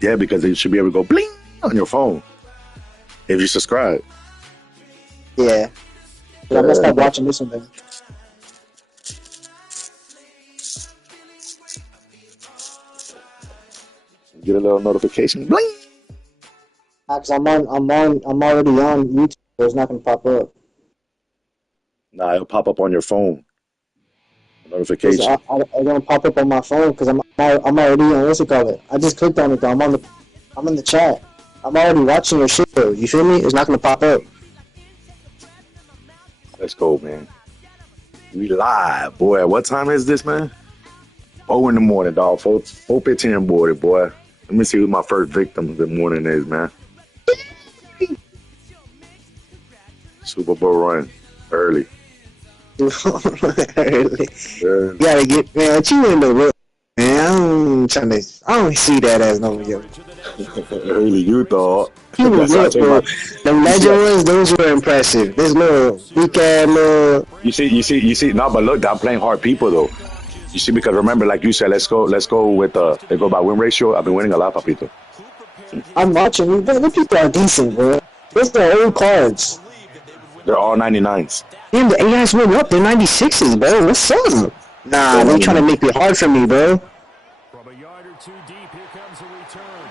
Yeah, because you should be able to go bling on your phone if you subscribe. Yeah. But I'm gonna start watching this one then. Get a little notification. Bling. Cause I'm already on YouTube, so it's not gonna pop up. Nah, it'll pop up on your phone. Cause Notification. I don't pop up on my phone because I'm already on what's it called? I just clicked on it though. I'm in the chat. I'm already watching your shit though. You feel me? It's not gonna pop up. Let's go, man. We live, boy. What time is this, man? 4 in the morning, dog. 4:15 boy. Let me see who my first victim of the morning is, man. Super Bowl run early. Early. You gotta get man. What you in the real man? I don't see that as no yo. Early, you thought. You was That's good, bro. The legend ones, those were impressive. This little weekend little. You see. No, but look, I'm playing hard people though. You see, because remember, like you said, let's go with they go by win ratio. I've been winning a lot, papito. I'm watching. The people are decent, bro. Those are old cards. They're all 99s. Damn, the AIs went up. They're 96s, bro. What's up? Nah, they trying to make it hard for me, bro. From a yard or two deep, here comes a return.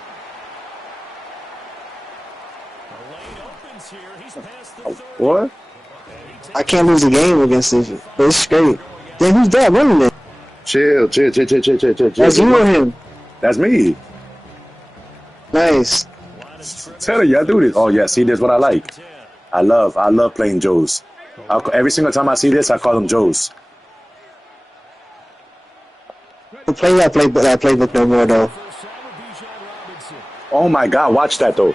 The lane opens here. He's past the 30. What? I can't lose a game against this. But it's straight. Then who's that running it? Chill. That's you or him? That's me. Nice. Tell you, I do this. Oh yeah, see, this is what I like. I love playing Joes. Every single time I see this, I call them Joes. Don't play that playbook no more though. Oh my God, watch that though.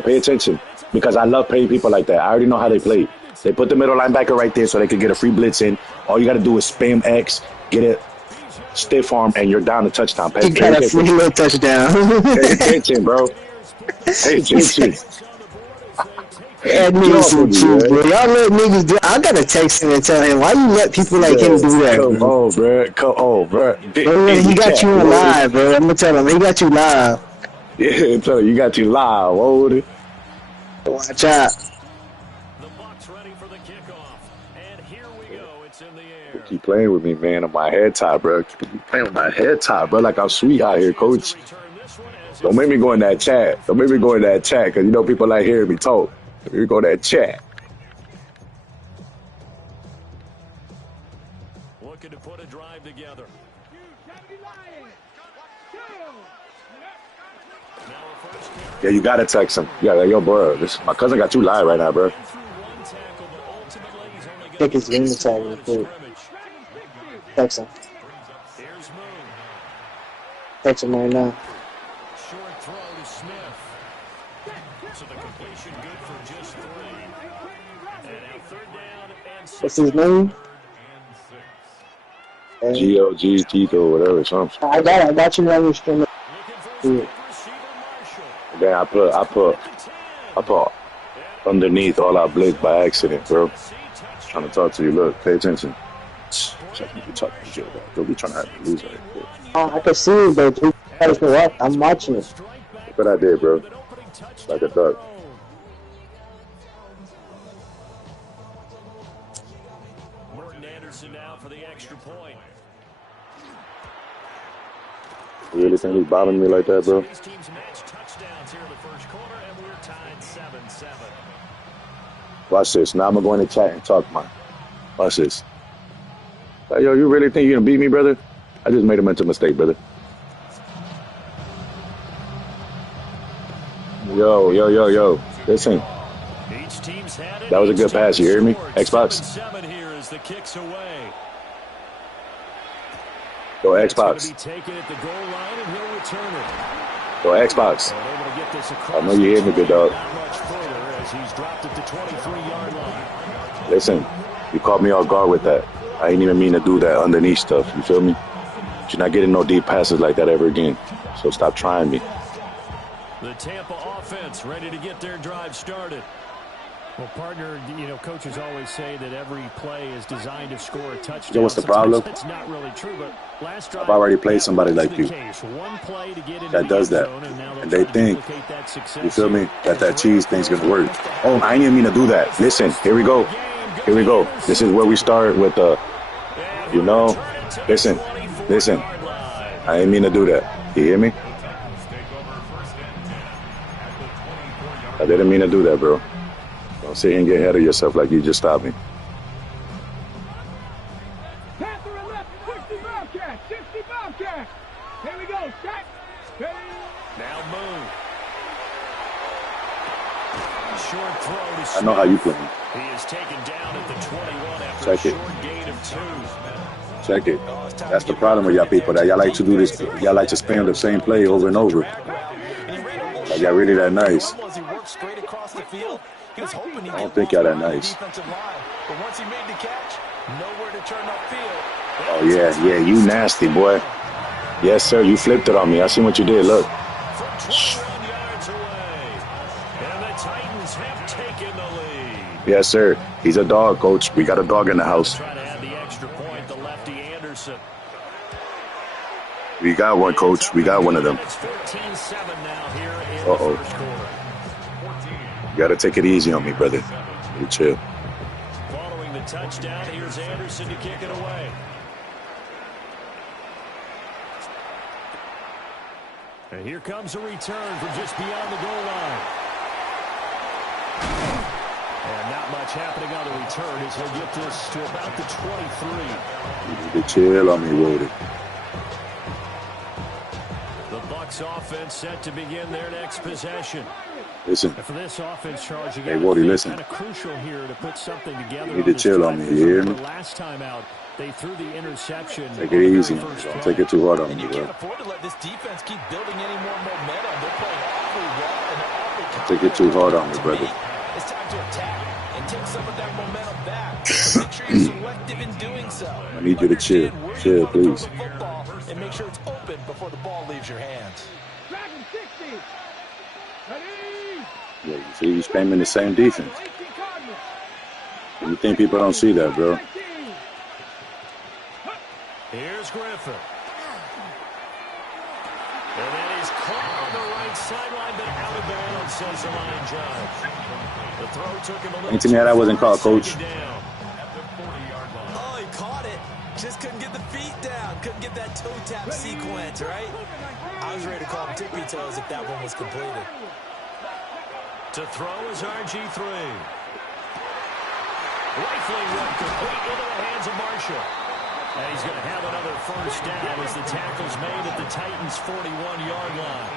Pay attention. Because I love playing people like that. I already know how they play. They put the middle linebacker right there so they can get a free blitz in. All you got to do is spam X, get it, stiff arm, and you're down to touchdown. You got a free little touchdown. Pay attention, bro. Pay attention. That nigga some truth, bro. Y'all let niggas do. I gotta text him and tell him why you let people like him do that. Come on, bro. He got you live, bro. I'm gonna tell him he got you live. Yeah, tell him you got you live, old. Watch out. The Bucs ready for the kickoff, and here we go. It's in the air. Keep playing with me, man. On my head tie, bro. Keep playing with my head tie, bro. Like I'm sweet out here, coach. Don't make me go in that chat. Because you know people like hearing me talk. You go to that chat. Looking to put a drive together. Yeah, you gotta text him. Yeah, like, yo, bro, my cousin got you live right now, bro. Check his game tag real quick. Text him. Text him right now. Short throw to Smith. So the completion good for just 3. And now 3rd down and 6. What's his name? GOG, Tito, whatever, something. I got you on your stream. Then I put underneath all our blitz by accident, bro. Trying to talk to you. Look, pay attention. Don't be trying to have me lose right quick. I can see it, but I'm watching it. Look what I did, bro. Like a duck. Morton Anderson now for the extra point. You really think he's bothering me like that, bro? These teams match touchdowns here in the first quarter, and we're tied 7-7. Watch this. Now I'm going to go in the chat and talk, man. Watch this. Like, yo, you really think you're going to beat me, brother? I just made a mental mistake, brother. Yo. Listen. That was a good pass. You hear me? Xbox. Go Xbox. Go Xbox. I know you hear me, good dog. Listen, you caught me off guard with that. I ain't even mean to do that underneath stuff. You feel me? You're not getting no deep passes like that ever again. So stop trying me. The Tampa offense ready to get their drive started. Well, partner, you know, coaches always say that every play is designed to score a touchdown. You know what's the problem? That's not really true, but last drive, I've already played somebody like you one play to get that does that. and they think, you feel me, that cheese thing's gonna work. Oh, I didn't mean to do that. Listen, here we go. Here we go. This is where we start with the, you know, listen. I didn't mean to do that. You hear me? I didn't mean to do that, bro. Don't sit here and get ahead of yourself like you just stopped me. Here we go. Set. Now move. Short throw to I know how you play. He is taken down at the 21 after Check a it. short gain of 2. Check it. That's the problem with y'all people. That y'all like to do this. Y'all like to spam the same play over and over. Like y'all really that nice. He worked straight across the field. He was hoping he I don't think y'all that nice. But once he made the catch, nowhere to turn upfield. Oh yeah, you nasty boy. Yes, sir. You flipped it on me. I seen what you did. Look. From 21 yards away. And the Titans have taken the lead. Yes, sir. He's a dog, coach. We got a dog in the house. Trying to add the extra point, the lefty Anderson. We got one, coach. We got one of them. It's 14-7 now here in Uh-oh. the first quarter. You got to take it easy on me, brother. You chill. Following the touchdown, here's Anderson to kick it away. And here comes a return from just beyond the goal line. And not much happening on the return as he'll get this to about the 23. You need to chill on me, Woody. The Bucs offense set to begin their next possession. Listen. And for this offense charge, Hey, Woody, listen. kind of crucial here to put something together. You need to chill on me, you hear me? Last time out, they threw the interception. Take it easy. Don't take it too hard on And me, you bro. can't afford to let this defense keep building any more momentum. They're playing awfully well and awfully Don't take it too hard on me, brother. It's time to attack and take some of that momentum back. Make sure you're selective in doing so. I need you to chill. Chill, please. And make sure it's open before the ball leaves your hands. Yeah, you see, he's spamming the same defense. You think people don't see that, bro? Here's Griffin. And that is caught on the right sideline, but out of bounds, says the line judge. The throw took him a little. Ain't to me how that wasn't called, coach. Oh, he caught it. Just couldn't get the feet down. Couldn't get that toe tap sequence, right? I was ready to call him tippy toes if that one was completed. To throw is RG3. Rifling one complete into the hands of Marshall. And he's going to have another first down as the tackle's made at the Titans' 41-yard line.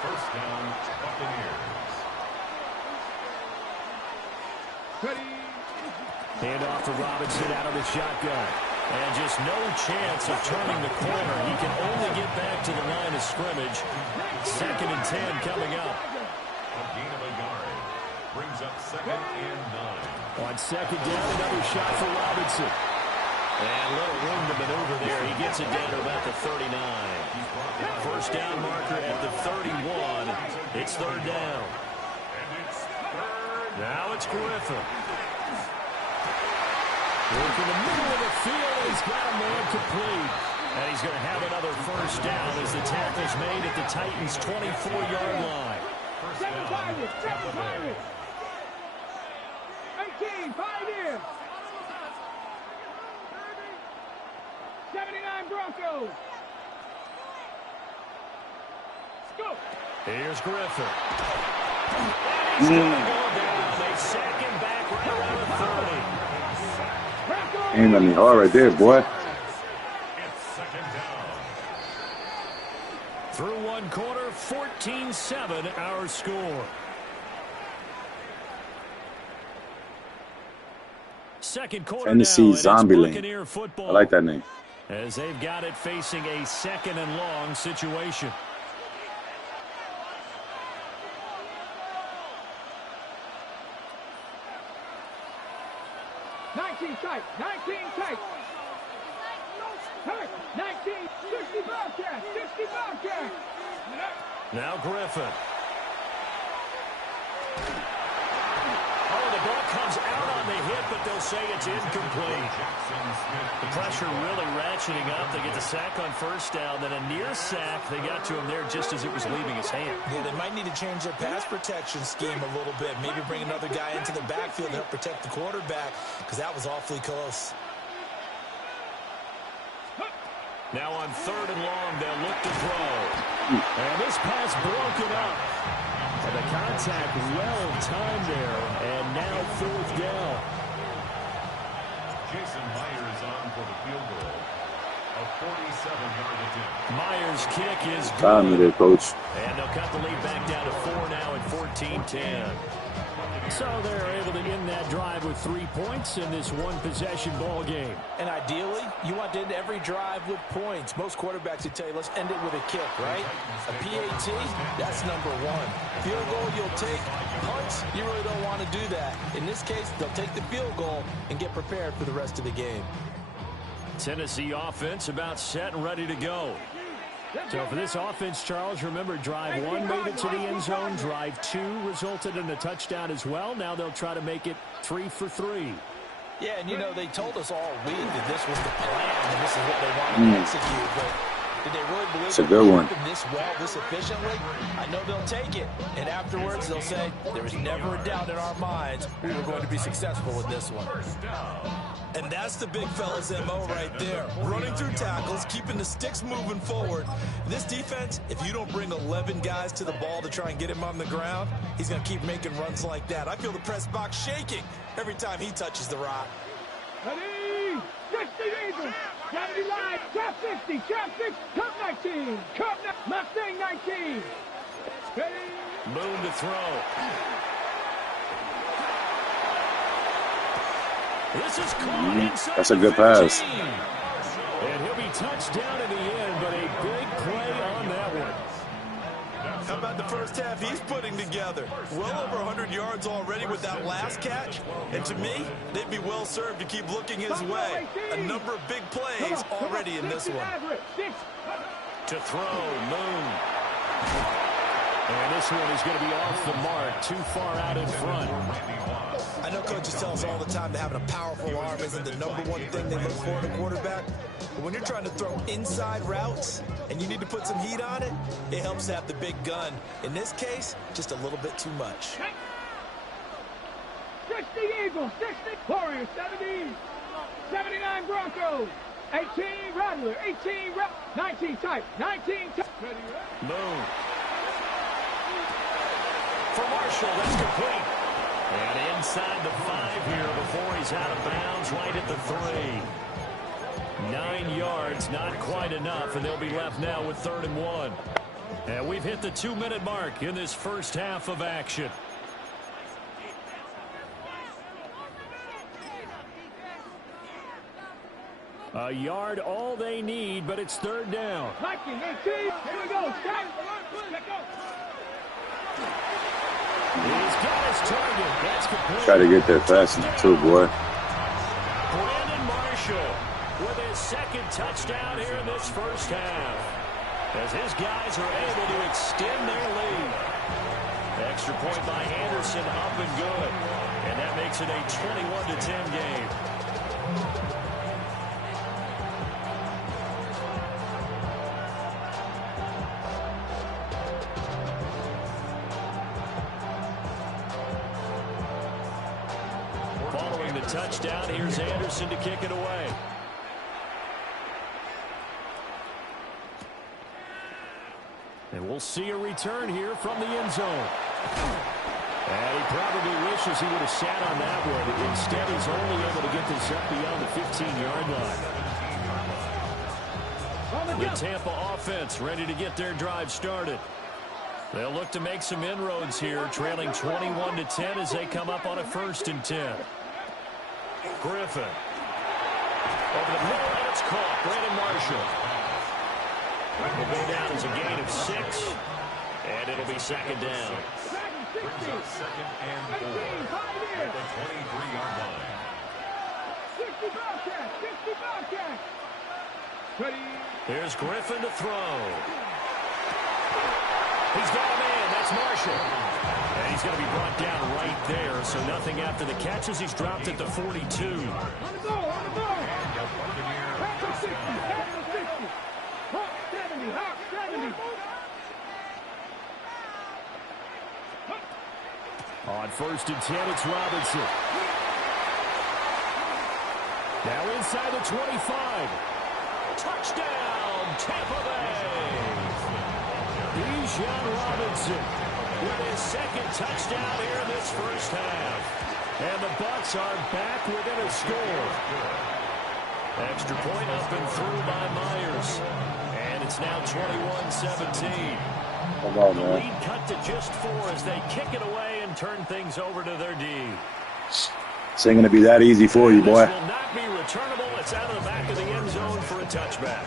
First down, Buccaneers. Hand off to Robinson out of the shotgun. And just no chance of turning the corner. He can only get back to the line of scrimmage. 2nd and 10 coming up. A gain of a yard. Brings up 2nd and 9. On 2nd down, another shot for Robinson. And a little room to maneuver there. He gets it down to about the 39. First down marker at the 31. It's 3rd down. Now it's Griffin. Working the middle of the field. He's got a man complete. And he's going to have another first down as the tackle's made at the Titans' 24-yard line. First down, Tampa Bay. 18, Pioneers. 79 Broncos. Go. Here's Griffin. And he's going to go down. They sack him back right around the 30. Ain't nothing hard right there, boy. It's 2nd down. Through one quarter, 14-7 our score. Second quarter Tennessee now, and it's Zombieland. Buccaneer football. I like that name. As they've got it facing a 2nd and long situation. Tight, 19 tight. Hey, 19, 60 Bobcat, 60 Bobcat. Now Griffin. Oh, the ball comes out on on the hit, but they'll say it's incomplete. The pressure really ratcheting up. They get the sack on first down, then a near sack. They got to him there just as it was leaving his hand. Yeah, they might need to change their pass protection scheme a little bit. Maybe bring another guy into the backfield to help protect the quarterback, because that was awfully close. Now on 3rd and long, they'll look to throw. And this pass broken up. And the contact well timed there. And now 4th down. Jason Myers on for the field goal. A 47-yard attempt. Myers' kick is Time good. there, coach. And they'll cut the lead back down to 4 now at 14-10. So they're able to end that drive with 3 points in this one-possession ball game. And ideally, you want to end every drive with points. Most quarterbacks would tell you, let's end it with a kick, right? A PAT, that's number 1. Field goal you'll take. Punts, you really don't want to do that. In this case, they'll take the field goal and get prepared for the rest of the game. Tennessee offense about set and ready to go. So for this offense, Charles, remember, drive 1 made it to the end zone. Drive 2 resulted in a touchdown as well. Now they'll try to make it 3 for 3. Yeah, and you know, they told us all week that this was the plan and this is what they wanted to execute. But did they really believe It's a good one. this well, this efficiently? I know they'll take it. And afterwards, they'll say, there was never a doubt in our minds we were going to be successful with this one. And that's the big fella's MO right there. Running through tackles, keeping the sticks moving forward. This defense, if you don't bring 11 guys to the ball to try and get him on the ground, he's going to keep making runs like that. I feel the press box shaking every time he touches the rock. Ready? 60 Eagles. 70 line. Trap 60. Trap 6. Cup 19. Cup Mustang 19. Ready? Moon to throw. This is caught inside. That's a good pass. And he'll be touched down in the end, but a big play on that one. How about the first half he's putting together? Well over 100 yards already with that last catch. And to me, they'd be well served to keep looking his way. A number of big plays already in this one. To throw, Moon. And this one is going to be off the mark, too far out in front. I know coaches tell us all the time that having a powerful arm isn't the number 1 thing they look for in a quarterback. But when you're trying to throw inside routes and you need to put some heat on it, it helps to have the big gun. In this case, just a little bit too much. 60 Eagles. 60 Warriors. 70. 79 Broncos. 18 Rattler. 18 19 type. 19 type. Moon. For Marshall, that's complete. And inside the 5 here before he's out of bounds, right at the 3. 9 yards, not quite enough, and they'll be left now with 3rd and 1. And we've hit the 2-minute mark in this first half of action. A yard all they need, but it's 3rd down. Viking 18. Here we go. Stop. He's got his target. That's complete. Try to get there fast enough too, boy. Brandon Marshall with his 2nd touchdown here in this first half, as his guys are able to extend their lead. Extra point by Anderson, up and good. And that makes it a 21-10 game. Following the touchdown, here's Anderson to kick it away. And we'll see a return here from the end zone. And he probably wishes he would have sat on that one. Instead, he's only able to get this up beyond the 15-yard line. The Tampa offense ready to get their drive started. They'll look to make some inroads here, trailing 21-10 as they come up on a 1st and 10. Griffin. Over the middle, and it's caught. Brandon Marshall. Will go down as a gain of 6, and it'll be 2nd down. Brings up 2nd and 4 at the 23-yard line. 60 Bobcats. 60 Bobcats. Ready? Here's Griffin to throw. He's got a man. That's it's Marshall. And he's going to be brought down right there. So nothing after the catches. He's dropped at the 42. On the ball, on the ball. Hawk 60, Hawk 70, Hawk 70. On 1st and 10, it's Robinson. Now inside the 25. Touchdown, Tampa Bay. Bijan Robinson with his second touchdown here in this first half. And the Bucs are back within a score. Extra point up and through by Myers. And it's now 21-17. Come on, The man. lead cut to just 4 as they kick it away and turn things over to their D. This ain't gonna be that easy for you, boy. This will not be returnable. It's out of the back of the end zone for a touchback.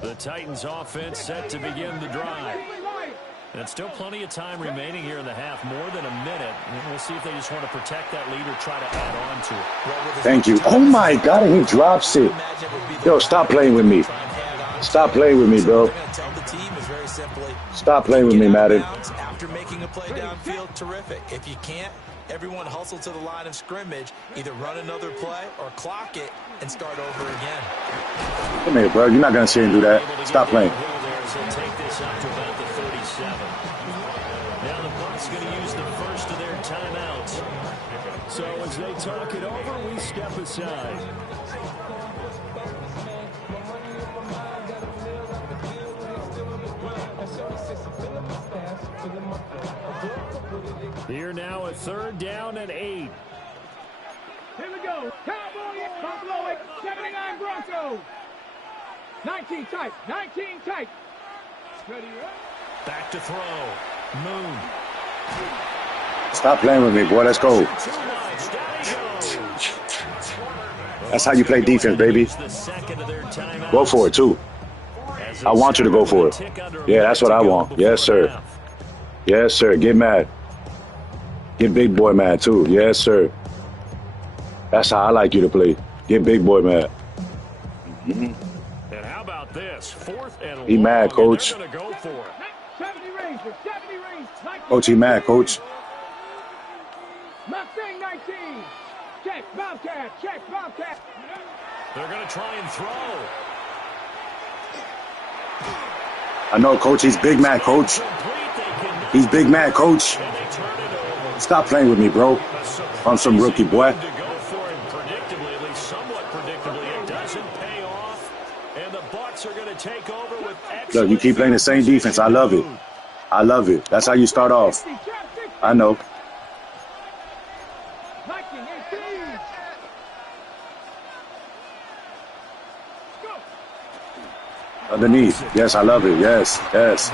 The Titans offense set to begin the drive. And still plenty of time remaining here in the half, more than a minute. And we'll see if they just want to protect that lead or try to add on to it. Thank you. Oh my God, and he drops it. Yo, stop playing with me. Stop playing with me, bro. Stop playing with me, Madden. After making a play downfield, terrific. If you can't, everyone hustle to the line of scrimmage, either run another play or clock it and start over again. Come here, bro. You're not gonna sit and do that. Stop playing. Take this up to about the 37. Now the Bucs going to use the first of their timeouts. So as they talk it over, we step aside. Here now a 3rd down and 8. Here we go. Cowboy, Buffalo, 79 Broncos. 19 tight, 19 tight. Ready, right? Back to throw. Moon. Stop playing with me, boy. Let's go. Too much. Down he goes. That's how you play defense, baby. The second of their timeouts. Go for it, too. I want you to go for it. Yeah, that's what I want. Yes, sir. Yes, sir. Get mad. Get big boy mad, too. Yes, sir. That's how I like you to play. Get big boy mad. And how about this? 4th and He mad, long, coach. and they're gonna go for it. 70 range, 70 range. Coach, he mad, coach. Mustang 19. Check, Bobcat, check, Bobcat. They're going to try and throw. I know, coach. He's big mad, coach. He's big mad, coach. And they turn it over. Stop playing with me, bro. I'm some rookie, boy. To go for it predictably, at least somewhat predictably. It doesn't pay off. And the Bucs are going to take over with excellent. Look, you keep playing the same defense. I love it. I love it. That's how you start off. I know. Viking 18. Go. Underneath. Yes, I love it. Yes, yes.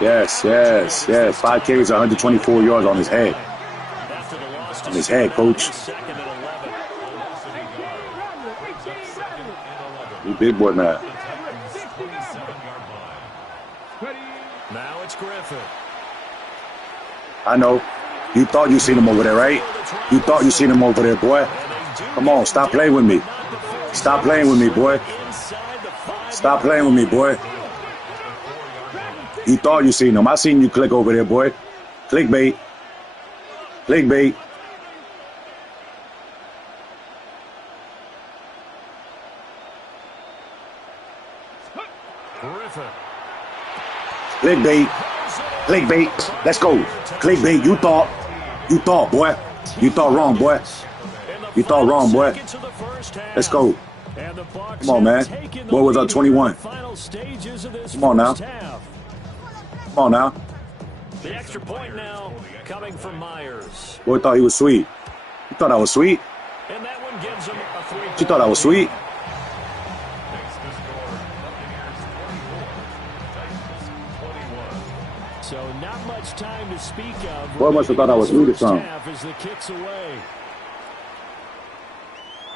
Yes, yes, yes. 5 carries, 124 yards on his head. After the loss to On his head, coach. 2nd and 11. 18 You big boy, man. Now it's Griffin. I know. You thought you seen him over there, right? You thought you seen him over there, boy. Come on, stop playing with me. Stop playing with me, boy. Stop playing with me, boy. You thought you seen him. I seen you click over there, boy. Clickbait. Clickbait. Griffin. Clickbait. Clickbait. Let's go. Clickbait. You thought, boy. You thought wrong, boy. You thought wrong, boy. Let's go. Come on, man. Boy was up 21. Come on now. Come on now. The extra point now coming from Myers. Boy thought he was sweet. You thought I was sweet? And that one gives him a 3. You thought I was sweet? So not much time to speak of. Boy must have thought I was sweet or something. As the kicks away.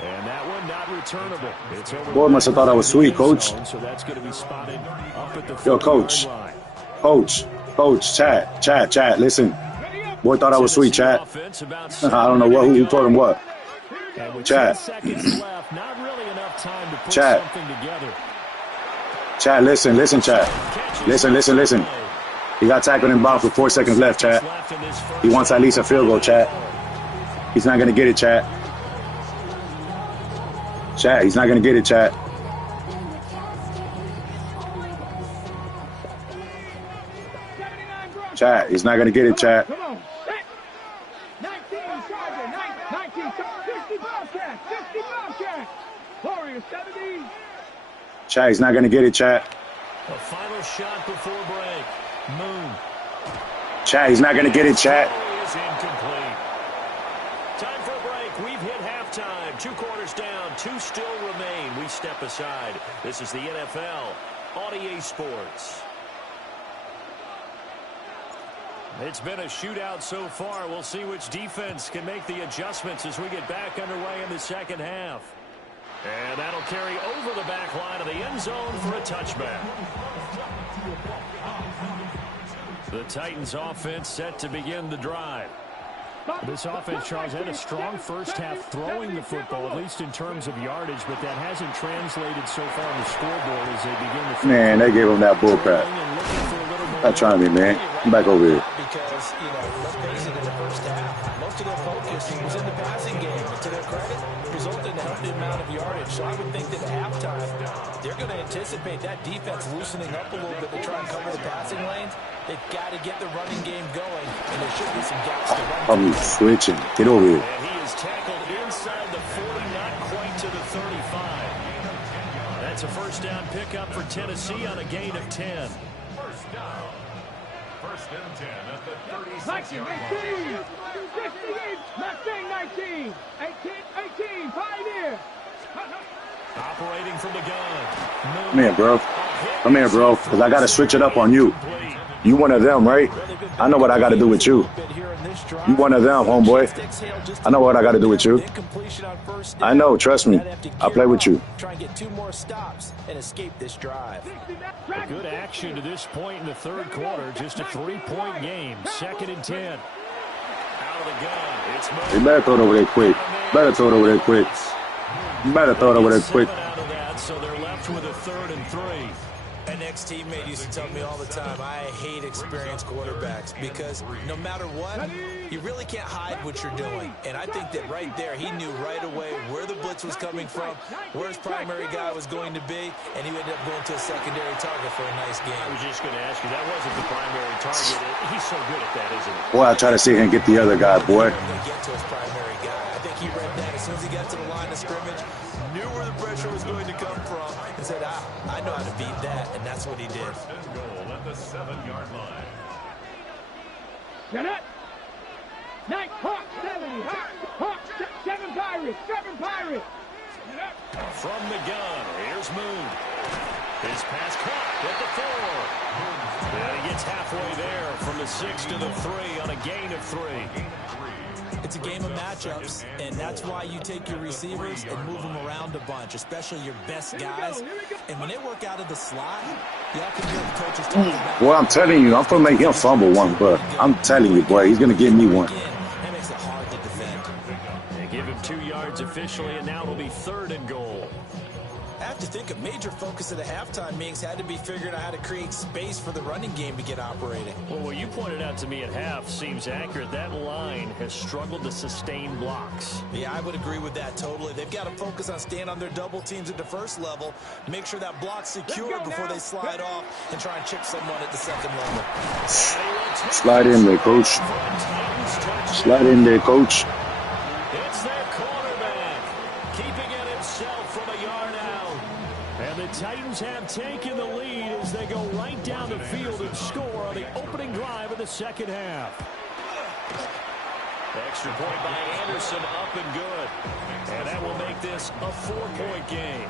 And that one not returnable. It's over. Boy must have thought I was sweet, coach. So that's going to be spotted up at the Yo, coach. line. Coach, chat, listen. Boy thought I was sweet, chat. Offense about I don't know who told him what. And with 10 Chad. seconds left, not really enough time to put Chad. something together. Chad, listen, Chad. Listen. He got tackled in bounds with 4 seconds left, Chad. He wants at least a field goal, Chad. He's not going to get it, Chad. Chad, he's not going to get it, Chad. Chad, he's not going to get it, Chad. Come on. 19 Charger, 19, 60 Bobcats, 60 Bobcats. Warriors 70. Chad, he's not going to get it, Chad. A final shot before break. Moon. Chad, he's not going to get it, Chad. Is incomplete. Time for a break. We've hit halftime. 2 quarters down. 2 still remain. We step aside. This is the NFL on EA Sports. It's been a shootout so far. We'll see which defense can make the adjustments as we get back underway in the second half. And that'll carry over the back line of the end zone for a touchback. The Titans offense set to begin the drive. This offense, Charles, had a strong first half throwing the football, at least in terms of yardage, but that hasn't translated so far on the scoreboard as they begin the Man, they gave him that bull crap. Stop trying me, man. I'm back over here. Because, let's face it, in the first half, most of their focus was in the passing game. And to their credit, resulted in a healthy amount of yardage. So I would think that at halftime, they're going to anticipate that defense loosening up a little bit to try and cover the passing lanes. They've got to get the running game going, and there should be some gaps to run. I'm switching. Get over here. And he is tackled inside the 40, not quite to the 35. That's a first down pickup for Tennessee on a gain of 10. First down. First and 10 at the 19, 36-yard 18, line. 68, Mustang 19, 18, Pioneer. Operating from the gun. Come here, bro. Come here, bro, because I got to switch it up on you. You one of them, right? I know what I got to do with you. You one of them, homeboy. I know what I got to do with you. I know, trust me. I'll play with you. Try and get 2 more stops and escape this drive. A good action to this point in the third quarter. Just a 3-point game. 2nd and 10. Out of the gun. It's You better throw it over there quick. Better throw it over there quick. You better throw it over there quick. Out of that, so they're left with a 3rd and 3. An ex-teammate used to tell me all the time, I hate experienced quarterbacks because no matter what, you really can't hide what you're doing. And I think that right there, he knew right away where the blitz was coming from, where his primary guy was going to be, and he ended up going to a secondary target for a nice game. I was just going to ask you, that wasn't the primary target. He's so good at that, isn't he? Boy, I'll try to see him get the other guy, boy. Going to get to his primary guy. I think he read that as soon as he got to the line of scrimmage, knew where the pressure was going to come from, and said, I know how to beat that, and that's what he did. First and goal at the 7-yard line. Get it. 9, Hawk 70, Hawk 7 Pirates, 7 Pirates. From the gun, here's Moon. His pass caught at the 4. And he gets halfway there from the 6 to the 3 on a gain of 3. It's a game of matchups, and that's why you take your receivers and move them around a bunch, especially your best guys. And when they work out of the slot, you often hear the coaches talk about. Boy, I'm telling you, I'm going to make him fumble one, but I'm telling you, boy, he's going to give me one. That makes it hard to defend. They give him 2 yards officially, and now it'll be 3rd and goal. I have to think a major focus of the halftime meetings had to be figuring out how to create space for the running game to get operating. Well, what you pointed out to me at half seems accurate. That line has struggled to sustain blocks. Yeah, I would agree with that totally. They've got to focus on staying on their double teams at the first level, make sure that block's secure before they slide off, and try and chip someone at the second level. Slide in there, coach. Slide in there, coach. It's their quarterback, keeping it himself from a yard out. And the Titans have taken the lead as they go right down the field and score on the opening drive of the second half. Extra point by Anderson, up and good. And that will make this a 4-point game.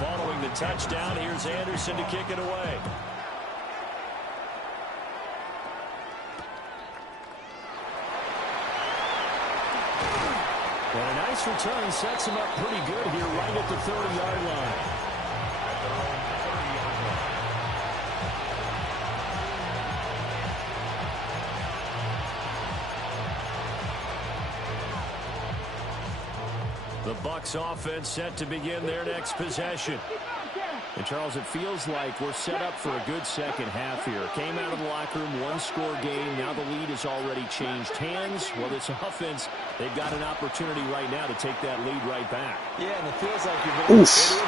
Following the touchdown, here's Anderson to kick it away. And a nice return sets him up pretty good here right at the 30-yard line. The Bucs offense set to begin their next possession. And, Charles, it feels like we're set up for a good second half here. Came out of the locker room, one-score game. Now the lead has already changed hands. Well, this offense, they've got an opportunity right now to take that lead right back. Yeah, and it feels like you're going Oof.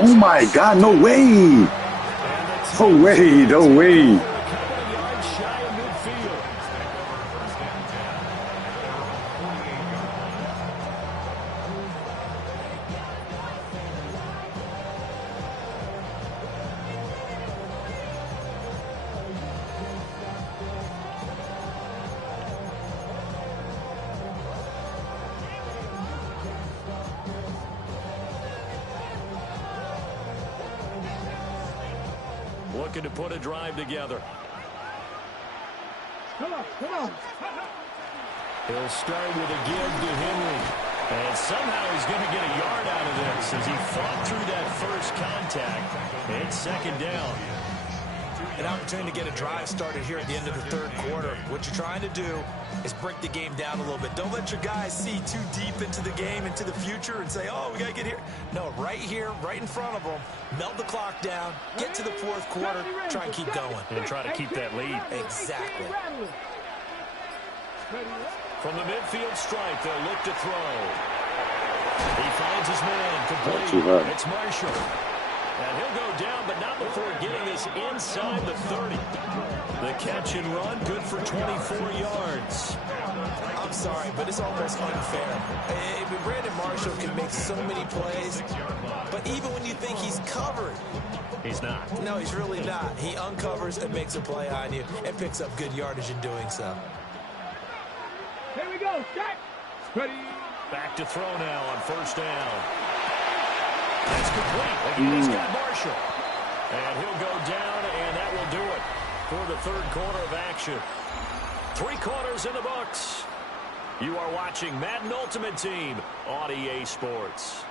Oh, my God. No way. No way. No way. Looking to put a drive together. Come on. He'll start with a give to Henry. And somehow he's going to get a yard out of this as he fought through that first contact. It's second down. An opportunity to get a drive started here at the end of the third quarter. What you're trying to do is break the game down a little bit. Don't let your guys see too deep into the game, into the future, and say, oh, we got to get here. No, right here, right in front of them, melt the clock down, get to the fourth quarter, try and keep going. And try to keep that lead. Exactly. From the midfield stripe, they'll look to throw. He finds his man complete. It's Marshall. And he'll go down, but not before getting this inside the 30. The catch and run, good for 24 yards. I'm sorry, but it's almost unfair. Brandon Marshall can make so many plays, but even when you think he's covered, he's not. No, he's really not. He uncovers and makes a play on you and picks up good yardage in doing so. Here we go. Set. Ready. Back to throw now on first down. That's complete. Again, he's got Marshall. And he'll go down, and that will do it for the third quarter of action. 3 quarters in the books. You are watching Madden Ultimate Team on EA Sports.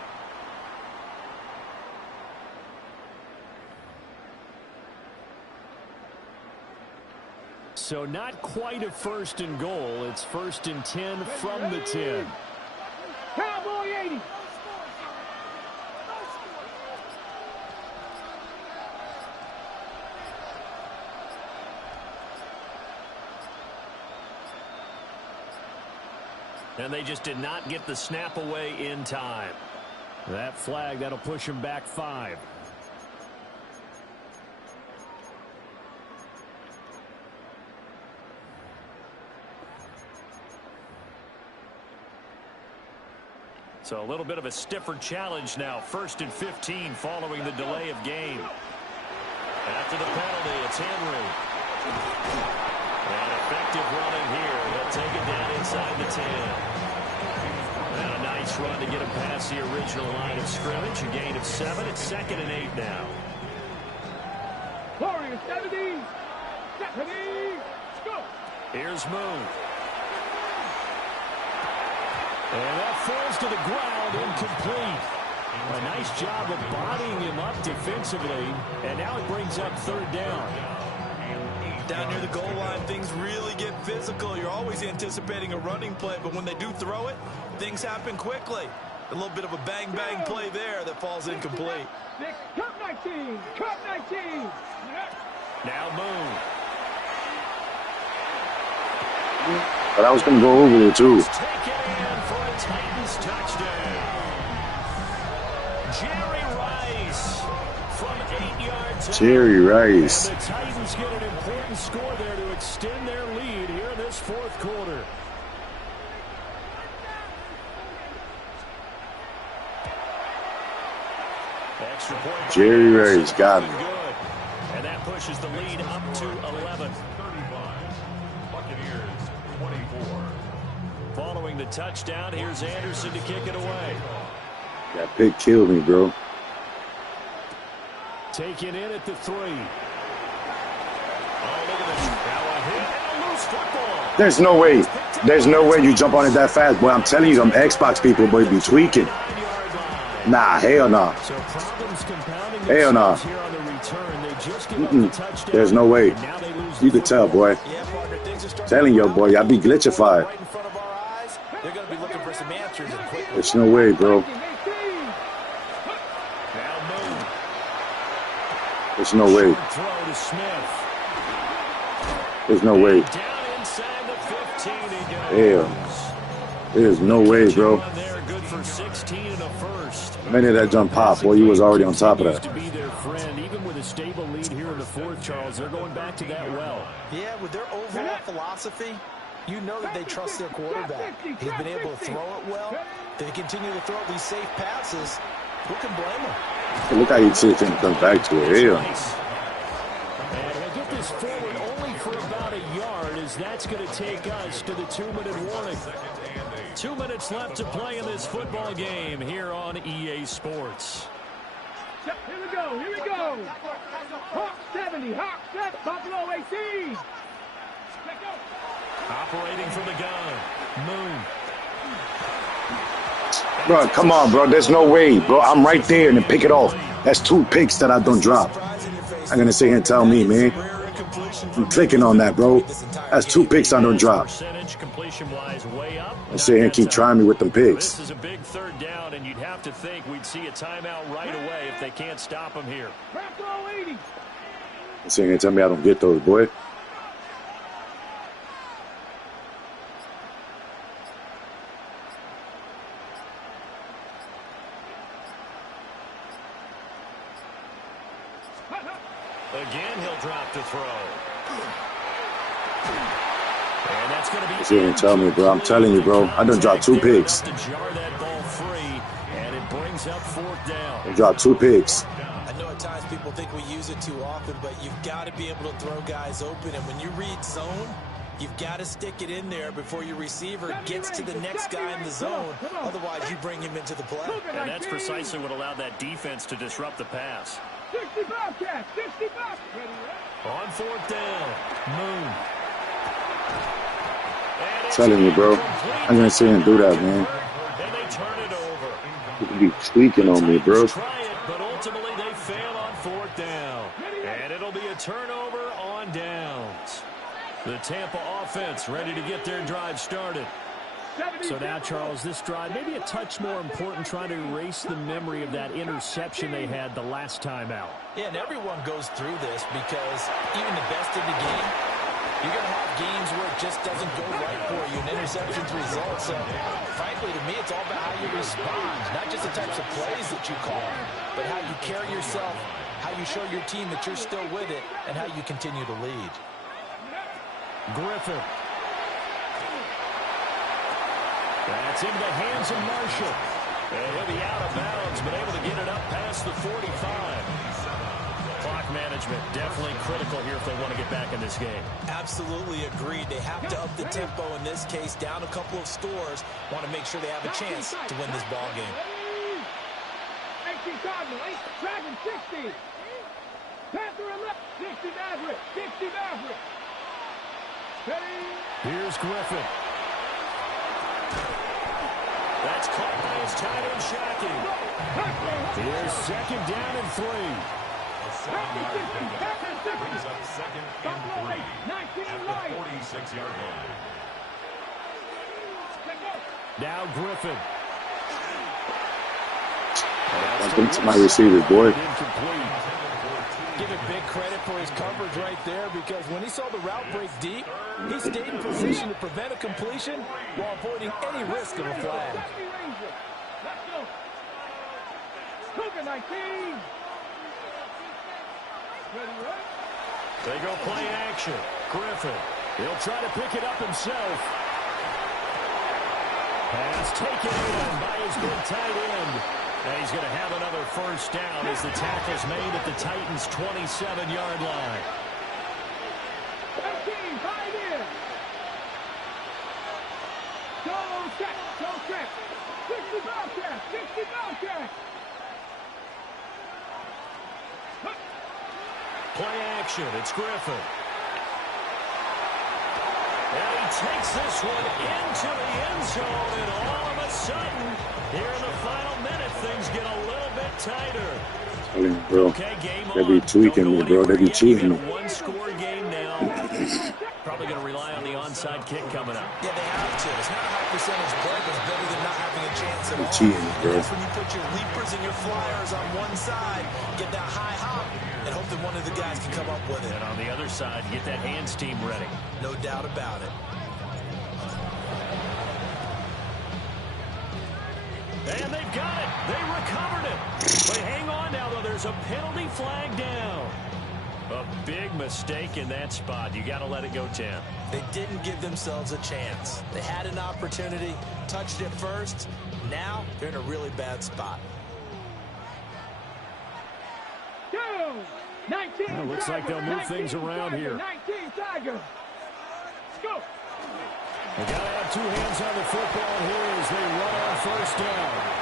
So not quite a 1st and goal. It's 1st and 10 from the 10. Cowboy 80. And they just did not get the snap away in time. That flag, that'll push him back 5. So a little bit of a stiffer challenge now. 1st and 15 following the delay of game. After the penalty, it's Henry. And effective running here. They'll take it down inside the 10. And a nice run to get him past the original line of scrimmage. A gain of 7. It's 2nd and 8 now. Warriors 70. Go. Here's Moon. And that falls to the ground, incomplete. A nice job of bodying him up defensively. And now it brings up 3rd down. Down near the goal line, things really get physical. You're always anticipating a running play, but when they do throw it, things happen quickly. A little bit of a bang-bang play there that falls incomplete. Cup 19. Cup 19. Now Moon. But I was going to go over there, too. Take it in for a Titans touchdown. Jerry Rice from 8 yards out. Jerry Rice. And the Titans get an important score there to extend their lead here in this 4th quarter. Extra point. Jerry Rice got him. Good. And that pushes the lead up to 11. 35. Buccaneers 24. Following the touchdown, here's Anderson to kick it away. That pick killed me, bro. Taken in at the 3. Oh, look at this. Now a hit and a loose football. There's no way. There's no way you jump on it that fast. Boy, I'm telling you, them Xbox people, boy, be tweaking. Nah, hell nah. So problems compounding Hell nah. here on the return. They just give up the touchdown. There's no way. And now they lose You the could tell, boy. Yeah, partner, things are starting Telling you, boy, y'all be glitchified. right in front of our eyes. They're going to be looking for for some answers and quickly. There's no way, bro. Now Moon. There's no way. Short throw to Smith. There's no way. Down inside the 15 he goes. Hell. There's no way, bro. Touchdown there, good for 16 and a first. Many of that jump pop, boy, you was already on top of Continues that. to be their friend, even with a stable lead here in the fourth, Charles. They're going back to that well. Yeah, with their overall philosophy, you know that they trust their quarterback. He's been able to throw it well. They continue to throw these safe passes. Who can blame him? Look how he sits and comes back to it. Hell. And he'll get this forward only for about a yard, as that's going to take us to the 2-minute warning. 2 minutes left to play in this football game here on EA Sports. Here we go, here we go. Hawk 70, Hawk set, Buffalo 18. Operating from the gun, Moon. Bro, come on, bro. There's no way, bro. I'm right there and then pick it off. That's 2 picks that I don't drop. I'm going to sit here and tell me, man. I'm clicking on that, bro. That's 2 picks I don't drop. Percentage completion-wise way up. I sit here and keep trying me with them picks. This is a big third down, and you'd have to think we'd see a timeout right away if they can't stop him here. Buffalo 80. I sit here and tell me I don't get those, boy. Again, he'll drop to throw. And that's going to be. Sit here and tell me, bro. I'm telling you, bro. I done dropped 2 picks. To jar that ball free, and it brings up 4th down. I dropped 2 picks. I know at times people think we use it too often, but you've got to be able to throw guys open. And when you read zone, you've got to stick it in there before your receiver gets to the next guy in the zone. Otherwise, you bring him into the play. And that's precisely what allowed that defense to disrupt the pass. 60 Bobcats, 60 Bobcats. On 4th down, Moon. Telling you, bro. I'm going to sit here and do that, man. And they turn it over. You can be tweaking on me, bro. Try it, but ultimately they fail on 4th down. And it'll be a turnover on downs. The Tampa offense ready to get their drive started. So now, Charles, this drive maybe a touch more important, trying to erase the memory of that interception they had the last time out. Yeah, and everyone goes through this because even the best of the game, you're going to have games where it just doesn't go right for you, and interceptions result. So, frankly, to me, it's all about how you respond, not just the types of plays that you call, but how you carry yourself, how you show your team that you're still with it, and how you continue to lead. Griffin. That's into the hands of Marshall. And he'll be out of bounds, but able to get it up past the 45. Clock management definitely critical here if they want to get back in this game. Absolutely agreed. They have to up the tempo in this case, down a couple of scores. Want to make sure they have a chance to win this ball game. 18 Cardinal, 8 Dragon 60. Panther 11, 60 Maverick, 60 Maverick. Ready? Here's Griffin. That's caught by his tight end, Shockey. Here's 2nd down and 3. Brings up 2nd and 3 at the 46-yard line. Now Griffin. I think to my receivers, boy. Give it big credit for his coverage right there, because when he saw the route break deep, he stayed in position to prevent a completion while avoiding any risk of a flag. Let's go. Cougar 19. Ready, right? They go play action. Griffin. He'll try to pick it up himself. Pass taken in by his good tight end. And he's going to have another first down as the tackle's made at the Titans' 27-yard line. 18, 5 in. Go check, 60 Bobcats, 60 Bobcats. Play action. It's Griffin. And he takes this one into the end zone, and all of a sudden, here in the final minute, things get a little bit tighter. Telling you, bro. Okay, game They be on. tweaking me, bro. They be cheating me. One-score game now. Probably probably going to rely on the onside kick coming up. Yeah, they have to. It's not a high percentage play, but it's better than not having a chance at all. Cheating, And bro. that's when you put your leapers and your flyers on one side, get that high hop, and hope that one of the guys can come up with it. And on the other side, get that hands team ready. No doubt about it. And they've got it. They recovered it. They hang on now, though. There's a penalty flag down. A big mistake in that spot. You got to let it go, Tim. They didn't give themselves a chance. They had an opportunity, touched it first. Now they're in a really bad spot. 19. Well, looks like they'll move things around here. 19 Tigers. Go. They got to have two hands on the football here as they run on first down.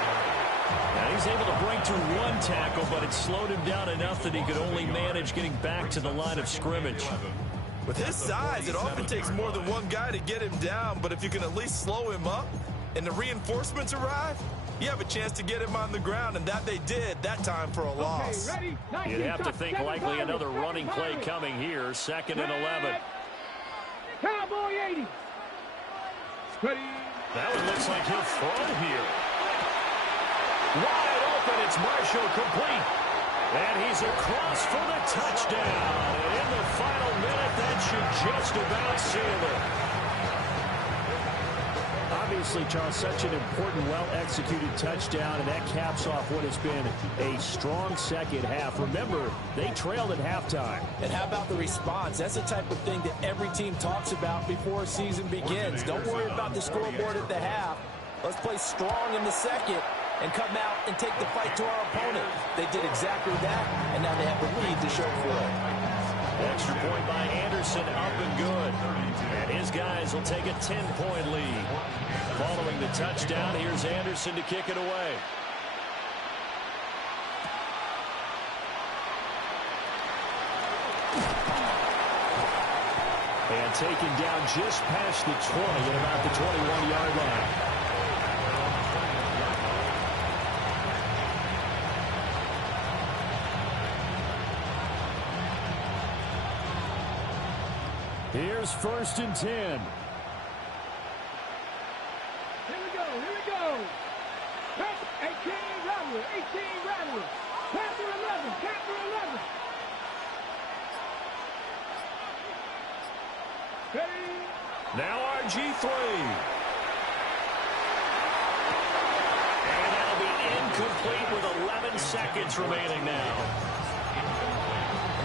Now he's able to break through one tackle, but it slowed him down enough that he could only manage getting back to the line of scrimmage. With his size, it often takes more than one guy to get him down, but if you can at least slow him up and the reinforcements arrive, you have a chance to get him on the ground, and that they did that time for a loss. Okay, ready? You'd have to think likely another running play coming here, 2nd and 11. Cowboy 80. Ready? That one looks like he'll throw here. Wide open, it's Marshall complete. And he's across for the touchdown. And in the final minute, that should just about seal it. Obviously, Charles, such an important, well-executed touchdown, and that caps off what has been a strong second half. Remember, they trailed at halftime. And how about the response? That's the type of thing that every team talks about before a season begins. Don't worry about the scoreboard at the half. Let's play strong in the second and come out and take the fight to our opponent. They did exactly that, and now they have the lead to show for it. Extra point by Anderson, up and good. And his guys will take a 10-point lead. Following the touchdown, here's Anderson to kick it away. And taken down just past the 20 at about the 21-yard line. Here's 1st and 10. Here we go, here we go. 18 Rattler, 18 Rattler. Panther 11, Panther 11. Ready? Now RG3. And that'll be incomplete with 11 seconds remaining now.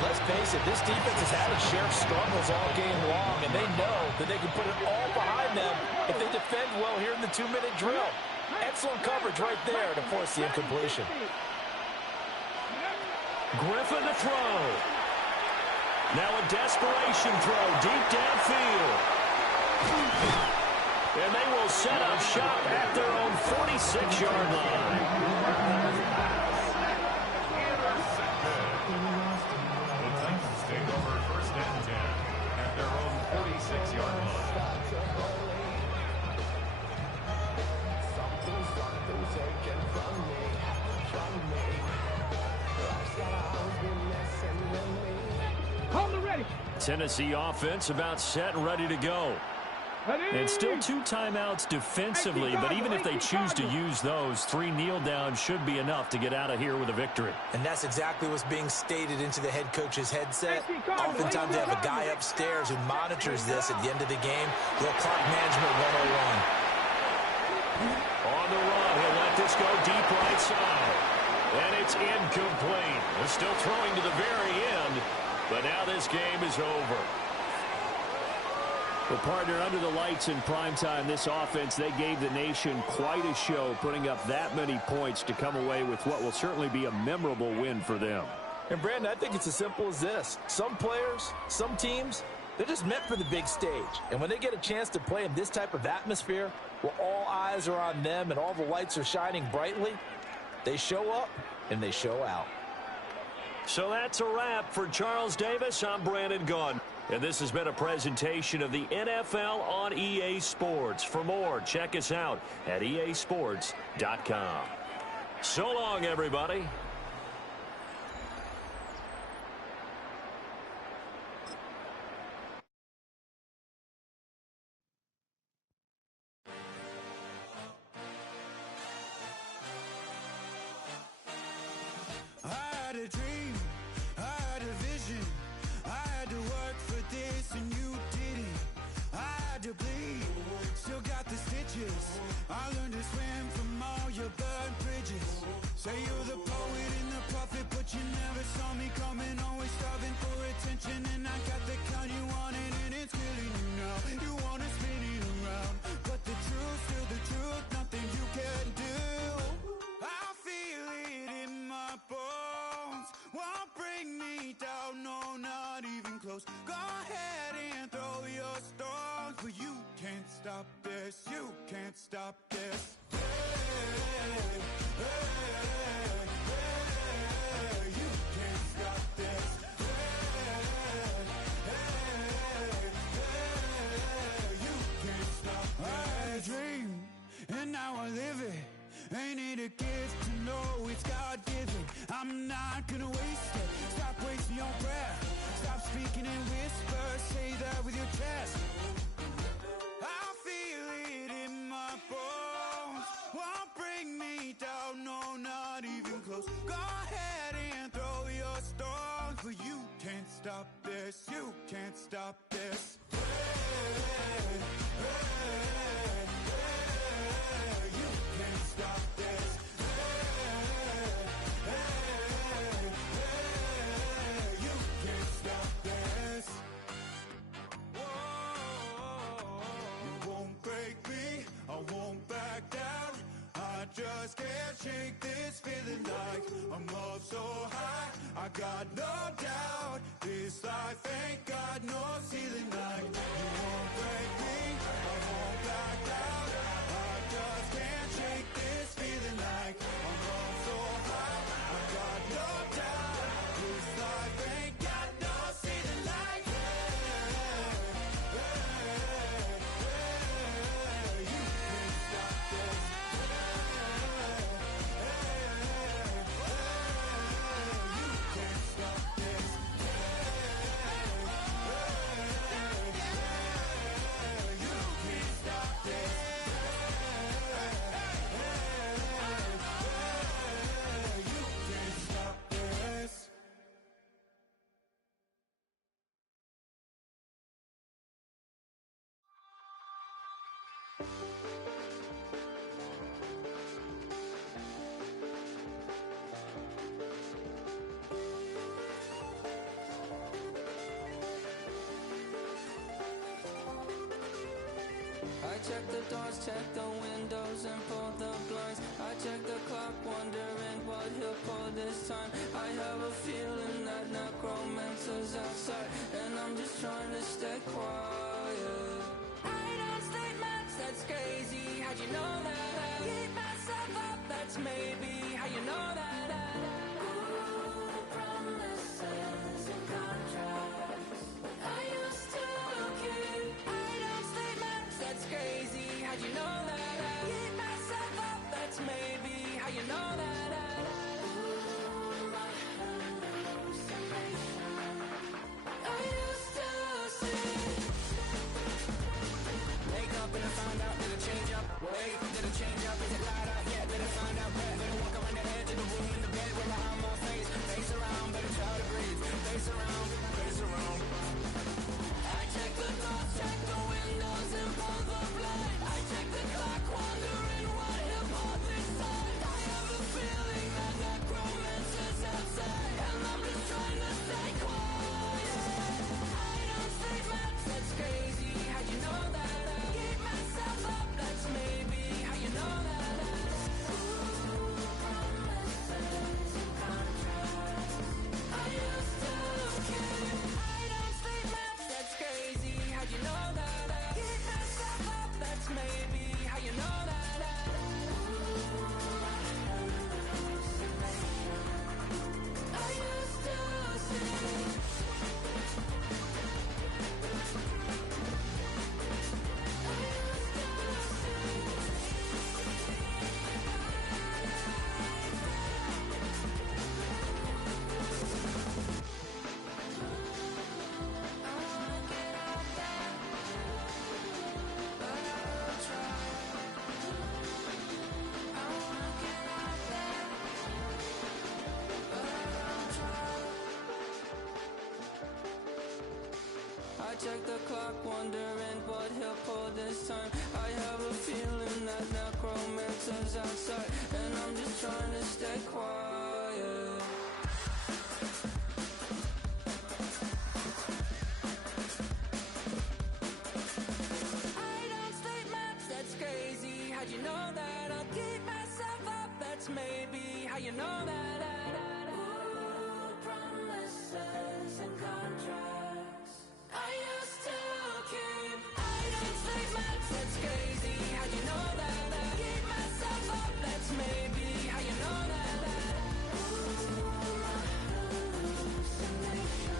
Let's face it, this defense has had its share of struggles all game long, and they know that they can put it all behind them if they defend well here in the 2-minute drill. Excellent coverage right there to force the incompletion. Griffin to throw. Now a desperation throw deep downfield. And they will set up shop at their own 46-yard line. Take over 1st and 10 at their own 46-yard line. Hold the ready. Tennessee offense about set and ready to go. Ready? And still 2 timeouts defensively, but even if they choose to use those, 3 kneel downs should be enough to get out of here with a victory. And that's exactly what's being stated into the head coach's headset. Oftentimes they have a guy upstairs who monitors this at the end of the game. Little clock management 101. On the run, he'll let this go deep right side. And it's incomplete. They're still throwing to the very end, but now this game is over. Well, partner, under the lights in primetime, this offense, they gave the nation quite a show, putting up that many points to come away with what will certainly be a memorable win for them. And, Brandon, I think it's as simple as this. Some players, some teams, they're just meant for the big stage. And when they get a chance to play in this type of atmosphere, where all eyes are on them and all the lights are shining brightly, they show up and they show out. So that's a wrap for Charles Davis. I'm Brandon Gaudin. And this has been a presentation of the NFL on EA Sports. For more, check us out at easports.com. So long, everybody. to bleed, still got the stitches. I learned to swim from all your burnt bridges. Say you're the poet and the prophet, but you never saw me coming. Always starving for attention, and I got the kind you wanted, and it's killing you now. You wanna spin it around, but the truth's still the truth. Nothing you can do. I feel it in my bones. Won't bring me down, no, not even close. Go ahead and throw your stones, but you can't stop this. You can't stop this. Hey, hey, hey, you can't stop this. Hey, hey, hey, you can't stop this. I had a dream, and now I live it. Ain't it a gift to know it's God-given? I'm not gonna waste it. Stop wasting your breath. Stop speaking in whispers. Say that with your chest. I feel it in my bones. Won't bring me down, no, not even close. Go ahead and throw your stones, but you can't stop this. You can't stop this. Hey, hey, hey, you can't stop this. Hey, hey, hey, you can't stop this. Whoa, you won't break me, I won't back down. I just can't shake this feeling like I'm up so high. I got no doubt this life ain't got no ceiling like. You won't break me, I won't back down. I just can't shake this feeling like I'm up so high. I got no doubt this life ain't got no ceiling like. Hey, hey, hey, you can't stop this. I check the doors, check the windows, and pull the blinds. I check the clock, wondering what he'll pull this time. I have a feeling that necromancer's outside, and I'm just trying to stay quiet. I don't stay much, that's crazy. How'd you know that? I keep myself up, that's maybe how you know that. Ooh, promises and contracts. I used to keep. I don't stay much, that's crazy. How'd you know that? I keep myself up, that's maybe how you know that. Ooh, my hallucination. I used to see. Wake up and I find out, did it change up? Wait, did it change up? Is it light up? Yeah, did it find out? Where? Did it walk around the edge of the room in the bed with behind my face? Face around, better try to breathe. Face around, face around. I check the doors, check the windows, and pull the blind. I check the clock, wondering what he'll pull this time. I have a feeling that necromancer's outside, and I'm just trying to stay quiet. I don't say much, that's crazy. How'd you know that? I keep myself up, that's maybe how you know that. Ooh, promises and contracts. I used to keep. check the clock, wondering what he'll pull this time. I have a feeling that necromancer's outside, and I'm just trying to stay quiet. I don't sleep much, that's crazy. How'd you know that? I'll keep myself up, that's maybe how you know that. Ooh, promises and contracts I used to keep. I don't sleep much, that's crazy. How'd you know that? I'll keep myself up, that's maybe how you know that. Ooh, my hallucination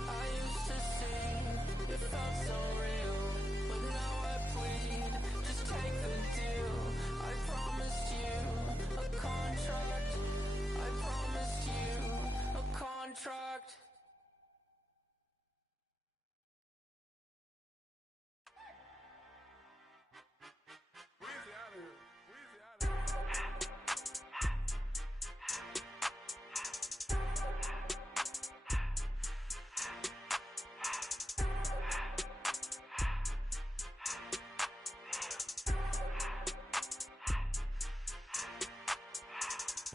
I used to see. It felt so real, but now I plead, just take the deal. I promised you a contract. I promised you a contract.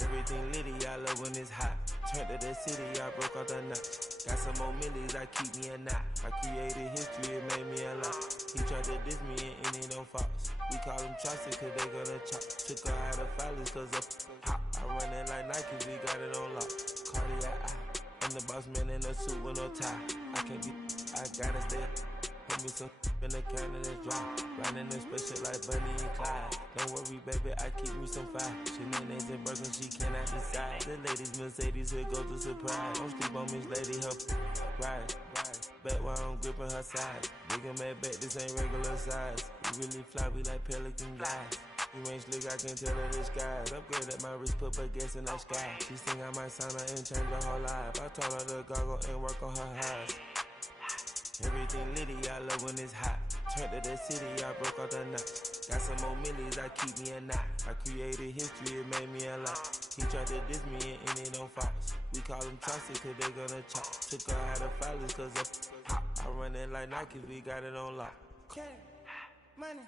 Everything litty, I love when it's hot. Turned to the city, I broke out the knot. Got some more millies, I keep me a knot. I created history, it made me a lot. He tried to diss me and it don't false. We call them chopsticks cause they gonna chop. Took her out of filers cause of pop. I run it like Nike, we got it on lock. Cardiac eye. I'm the boss man in a suit with no tie. I can't be, I gotta stay. Hold me some in the counter that's dry. Riding the special like Bunny and Clyde. Don't worry, baby, I keep me some fire. Shenanigans and Birkin, she cannot decide. The ladies Mercedes, here goes the surprise. Don't sleep on Miss Lady, help ride. Bet while I'm gripping her side. Big and mad bet, this ain't regular size. We really fly, we like pelican guys. You ain't slick, I can tell her the skies. Upgrade at my wrist, put baguettes in the sky. She think I might sign her and change her whole life. I told her to goggle and work on her highs. Everything litty, I love when it's hot. Turned to the city, I broke out the knot. Got some more millies, I keep me a knot. I created history, it made me a lot. He tried to diss me and it don't false. We call them chopsticks cause they gonna chop. Took her out of filers cause of pop. I run it like Nike, we got it on lock. Money, money,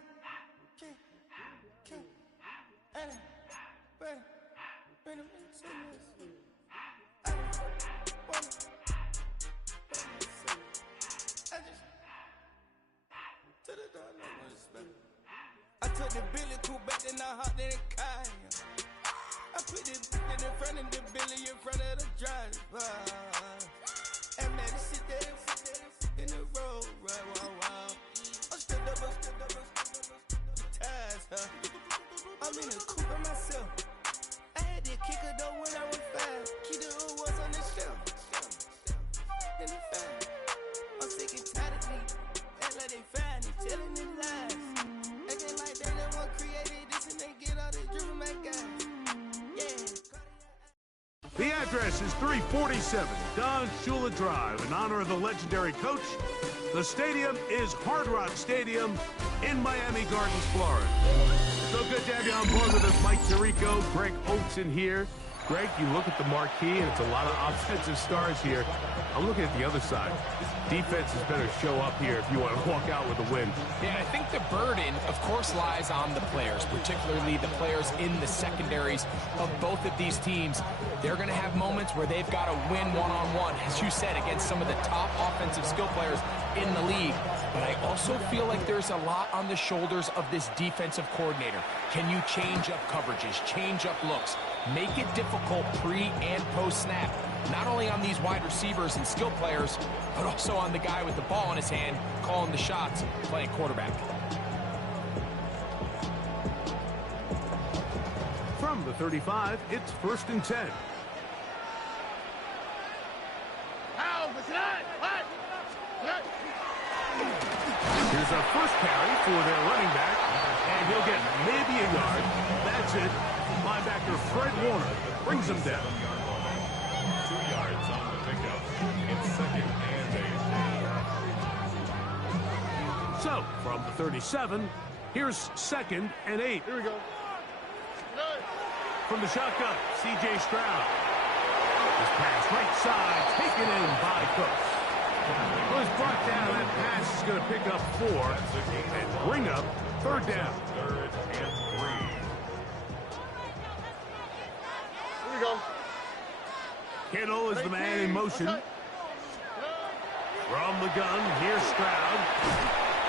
I took the Billy Cool back then I hopped in the car. I put the in front of the Billy in front of the driver. And man, sit there in the road, right, wow. I'm still up, ties, huh? I'm in the coupe by myself. I had to kick her though when I was 5. Keep the hood was on the shelf. In the fire. I'm sick and tired of me. Act like they find it, telling them lies. Acting like they the one created this and they get all this driven my guys. Yeah. The address is 347 Don Shula Drive. In honor of the legendary coach, the stadium is Hard Rock Stadium in Miami Gardens, Florida. So good to have you on board with us, Mike Tirico, Greg Oates in here. Greg, you look at the marquee, and it's a lot of offensive stars here. I'm looking at the other side. Defenses better show up here if you want to walk out with a win. Yeah, I think the burden, of course, lies on the players, particularly the players in the secondaries of both of these teams. They're going to have moments where they've got to win one-on-one, as you said, against some of the top offensive skill players in the league. But I also feel like there's a lot on the shoulders of this defensive coordinator. Can you change up coverages, change up looks, make it difficult pre- and post-snap? Not only on these wide receivers and skill players, but also on the guy with the ball in his hand, calling the shots, playing quarterback. From the 35, it's 1st and 10. Here's our first carry for their running back, and he'll get maybe a yard. That's it. Linebacker Fred Warner brings him down. 2 yards on the pickup. It's second and 8. So, from the 37, here's 2nd and 8. Here we go. From the shotgun, C.J. Stroud. This pass right side, taken in by Cooks. Was brought down. That pass is going to pick up 4 and bring up 3rd down. 3rd and 3. Here we go. Kittle is the man in motion. From the gun, here's Stroud.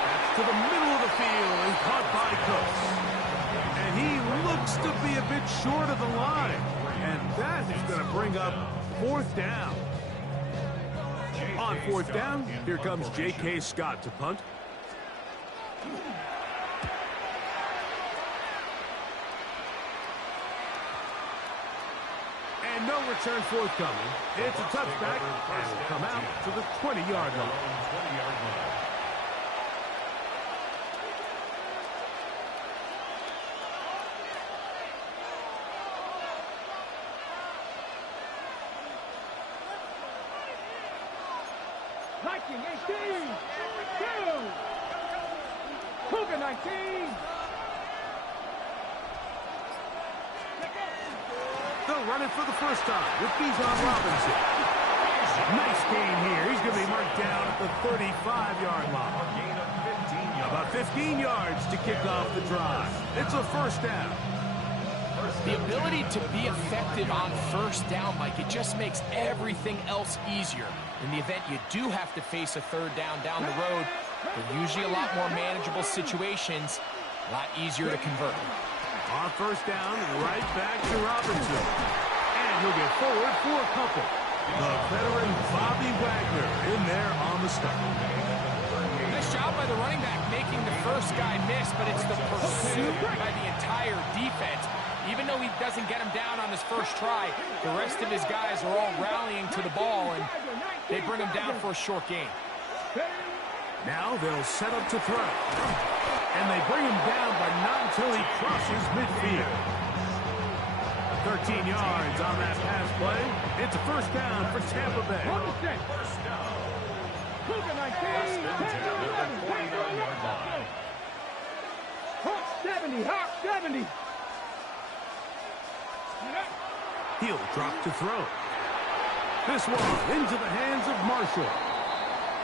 That's to the middle of the field and caught by Cooks. And he looks to be a bit short of the line. And that is going to bring up 4th down. On 4th down, here comes J.K. Scott to punt. And no return forthcoming. It's a touchback and will come out to the 20-yard line. 20-yard line. Viking 18. 2. Cougar 19. They'll run it for the first time with Bijan Robinson. Nice gain here. He's going to be marked down at the 35-yard line. Gain of 15 yards. About 15 yards to kick off the drive. It's a 1st down. The ability to be effective on 1st down, Mike, it just makes everything else easier. In the event you do have to face a 3rd down the road, they're usually a lot more manageable situations, a lot easier to convert. On 1st down, right back to Robinson. And he'll get forward for a couple. The veteran Bobby Wagner in there on the stop. Nice job by the running back making the first guy miss, but it's the pursuit by the entire defense. Even though he doesn't get him down on his first try, the rest of his guys are all rallying to the ball, and they bring him down for a short gain. Now they'll set up to throw. And they bring him down, but not until he crosses midfield. 13 yards on that pass play. It's a 1st down for Tampa Bay. First down. Cougar 19. 49-yard line. Hawk 70. Hawk 70. He'll drop to throw. This one into the hands of Marshall.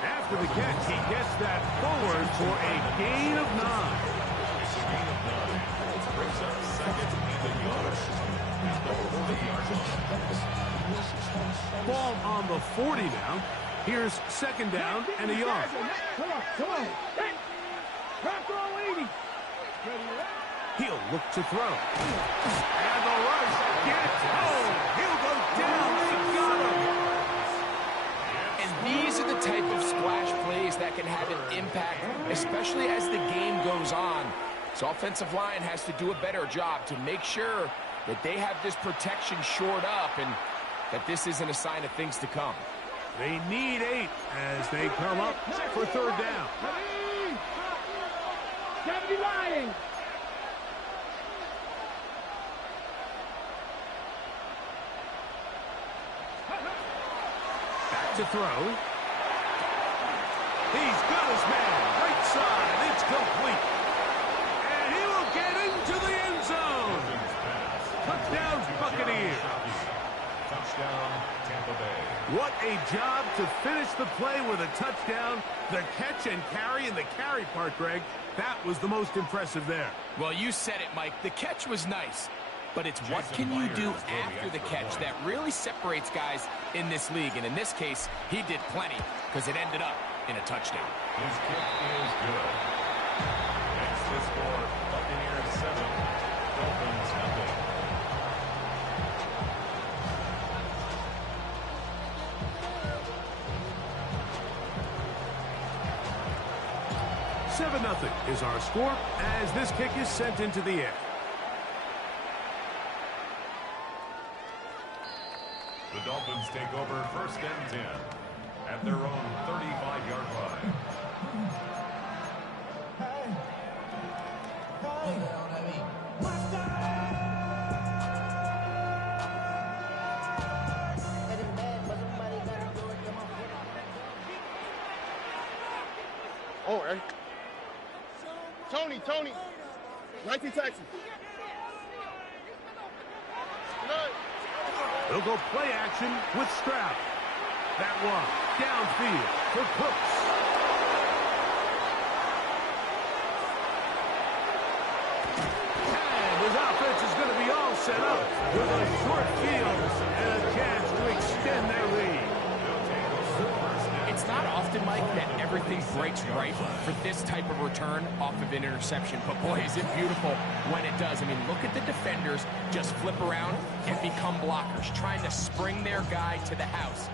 After the catch, he gets that forward for a gain of 9. Gain of 9. It brings up 2nd and a yard. At the 40-yard line. Ball on the 40 now. Here's 2nd down and a yard. Come on. Hey. Drop throw 80. He'll look to throw. And the rush gets home. He'll go down. They got him. And these are the type of splash plays that can have an impact, especially as the game goes on. So offensive line has to do a better job to make sure that they have this protection shored up and that this isn't a sign of things to come. They need 8 as they come up for 3rd down. 70 Lions. Back to throw. He's got his man. Right side. It's complete. And he will get into the end zone. Touchdown, Buccaneers. Touchdown, Tampa Bay. What a job to finish the play with a touchdown. The catch and carry, and the carry part, Greg, that was the most impressive there. Well, you said it, Mike. The catch was nice. But it's what can you do after the catch that really separates guys in this league. And in this case, he did plenty because it ended up in a touchdown. His kick is good. That's the score. Buccaneers 7, Dolphins nothing. $7-0 is our score as this kick is sent into the air. The Dolphins take over 1st and 10 at their own 35-yard line. Tony. 19 Texas. They'll go play action with Stroud. That one downfield for Cooks. And his offense is going to be all set up with a short field and a chance to extend their lead. It's not often, Mike, that everything breaks right for this type of return off of an interception. But, boy, is it beautiful when it does. I mean, look at the defenders just flip around and become blockers, trying to spring their guy to the house.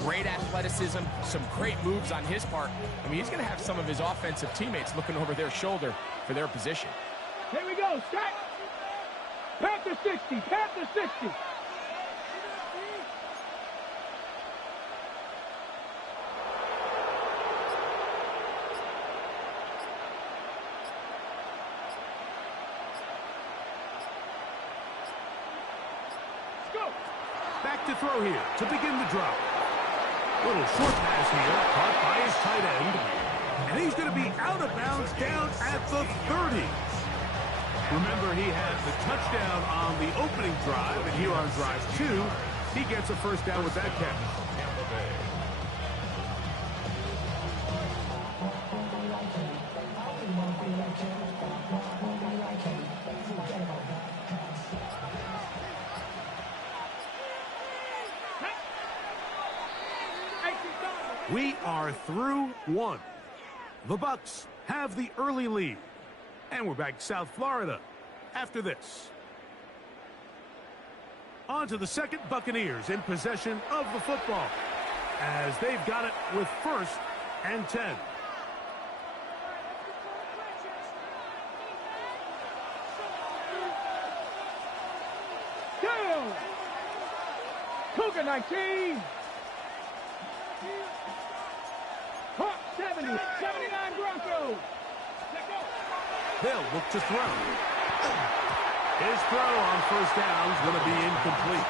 Great athleticism, some great moves on his part. I mean, he's going to have some of his offensive teammates looking over their shoulder for their position. Here we go, Scott. Panther 60, Panther 60. Back to throw here to begin the drop. Little short pass here, caught by his tight end. And he's going to be out of bounds down at the 30. Remember, he had the touchdown on the opening drive, and here on drive 2, he gets a first down with that catch. We are through one. The Bucs have the early lead. And we're back to South Florida after this. On to the second, Buccaneers in possession of the football as they've got it with 1st and 10. Down. Cougar 19. Hawk 70, 79 Broncos. They'll look to throw. His throw on first down is going to be incomplete.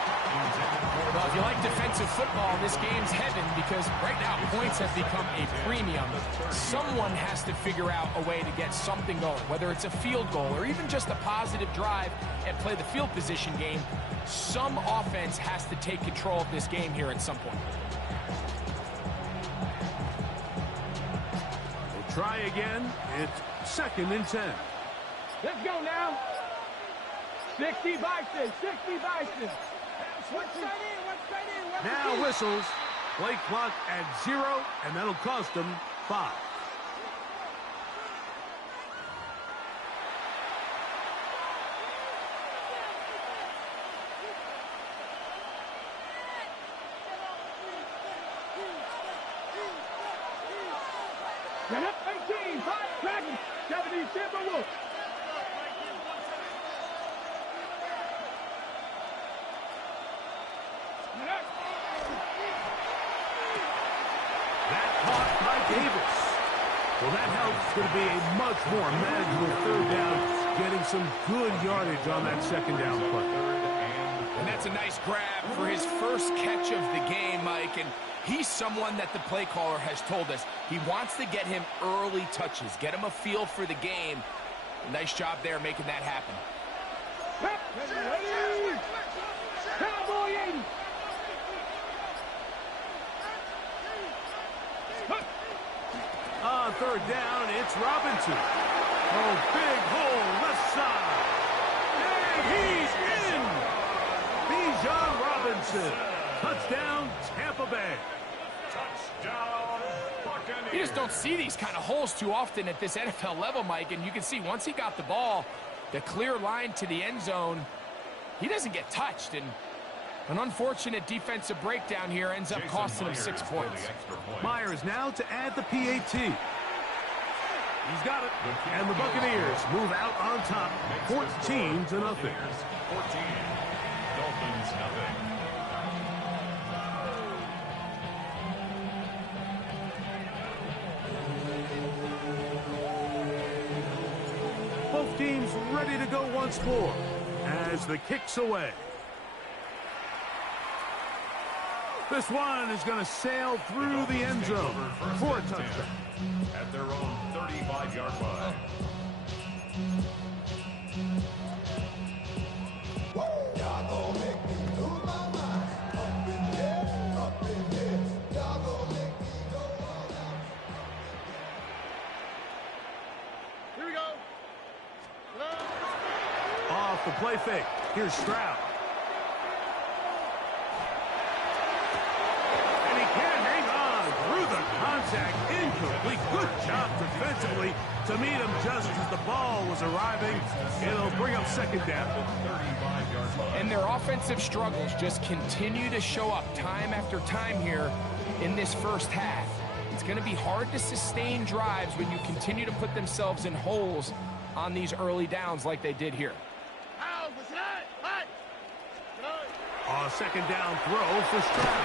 Well, if you like defensive football, this game's heaven because right now points have become a premium. Someone has to figure out a way to get something going, whether it's a field goal or even just a positive drive and play the field position game. Some offense has to take control of this game here at some point. Try again. It's 2nd and 10. Let's go now. 60 Bison, 60 Bison. One straight in. Now whistles. Play clock at 0, and that'll cost them 5. Get up, 18, 5 Dragons, 70 Timberwolves. That caught by Davis. Well, that helps. It's going to be a much more manageable 3rd down, getting some good yardage on that 2nd down play. And that's a nice grab for his first catch of the game, Mike. And he's someone that the play caller has told us he wants to get him early touches, get him a feel for the game. Nice job there making that happen. Cowboy 80. On 3rd down, it's Robinson. Oh, big hole, left side. And he's in. Bijan Robinson. Touchdown, Tampa Bay. Touchdown, Buccaneers. You just don't see these kind of holes too often at this NFL level, Mike. And you can see once he got the ball, the clear line to the end zone, he doesn't get touched. And an unfortunate defensive breakdown here ends up costing him 6 points. Myers now to add the PAT. He's got it. And the Buccaneers move out on top, 14-0. 14, Dolphins nothing. Both teams ready to go once more as the kick's away. This one is going to sail through the end zone for a touchdown. At their own 35-yard line. Here we go. Off the play fake. Here's Stroud. And he can't hang on through the contact. Incomplete. Good job defensively to meet him just as the ball was arriving. It'll bring up second down. And their offensive struggles just continue to show up time after time here in this first half. It's going to be hard to sustain drives when you continue to put themselves in holes on these early downs like they did here. Second down throw for Stroud.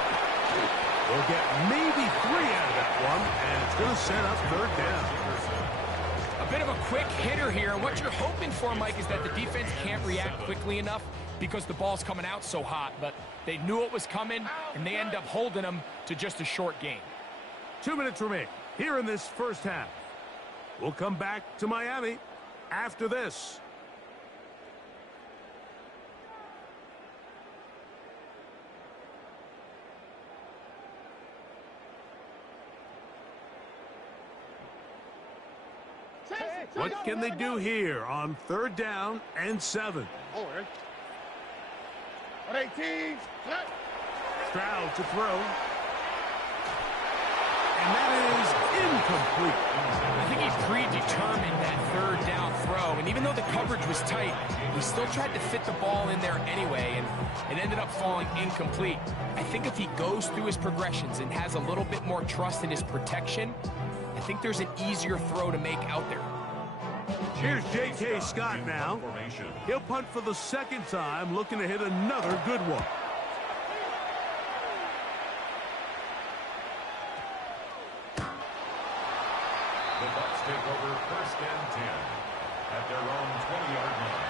We'll get maybe 3 out of that one, and it's going to set up third down. A bit of a quick hitter here, and what you're hoping for, Mike, is that the defense can't react quickly enough because the ball's coming out so hot, but they knew it was coming, and they end up holding them to just a short game. 2 minutes remain here in this first half. We'll come back to Miami after this. What can they do here on third down and 7? Forward. 18. Stroud to throw. And that is incomplete. I think he predetermined that third down throw, and even though the coverage was tight, he still tried to fit the ball in there anyway, and it ended up falling incomplete. I think if he goes through his progressions and has a little bit more trust in his protection, I think there's an easier throw to make out there. Here's J.K. Scott now. He'll punt for the second time, looking to hit another good one. The Bucs take over first and 10 at their own 20-yard line.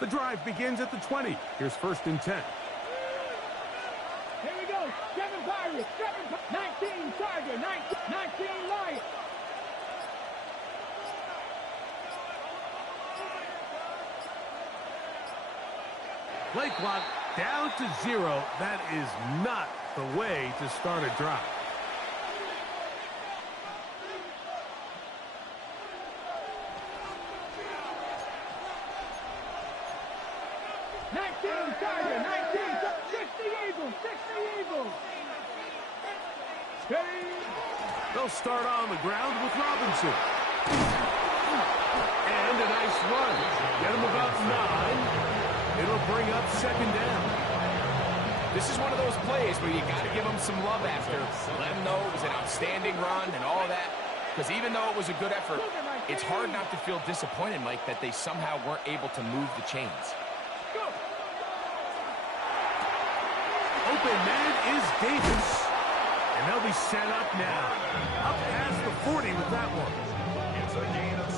The drive begins at the 20. Here's first and 10. Here we go. 7 Pirates, 19 Tiger, 19 Lions. Play clock down to 0. That is not the way to start a drive. They'll start on the ground with Robinson. And a nice run. Get him about 9. It'll bring up second down. This is one of those plays where you got to give them some love after. Let them know it was an outstanding run and all of that. Because even though it was a good effort, it's hard not to feel disappointed, Mike, that they somehow weren't able to move the chains. Open man is Davis. And they'll be set up now. Up past the 40 with that one.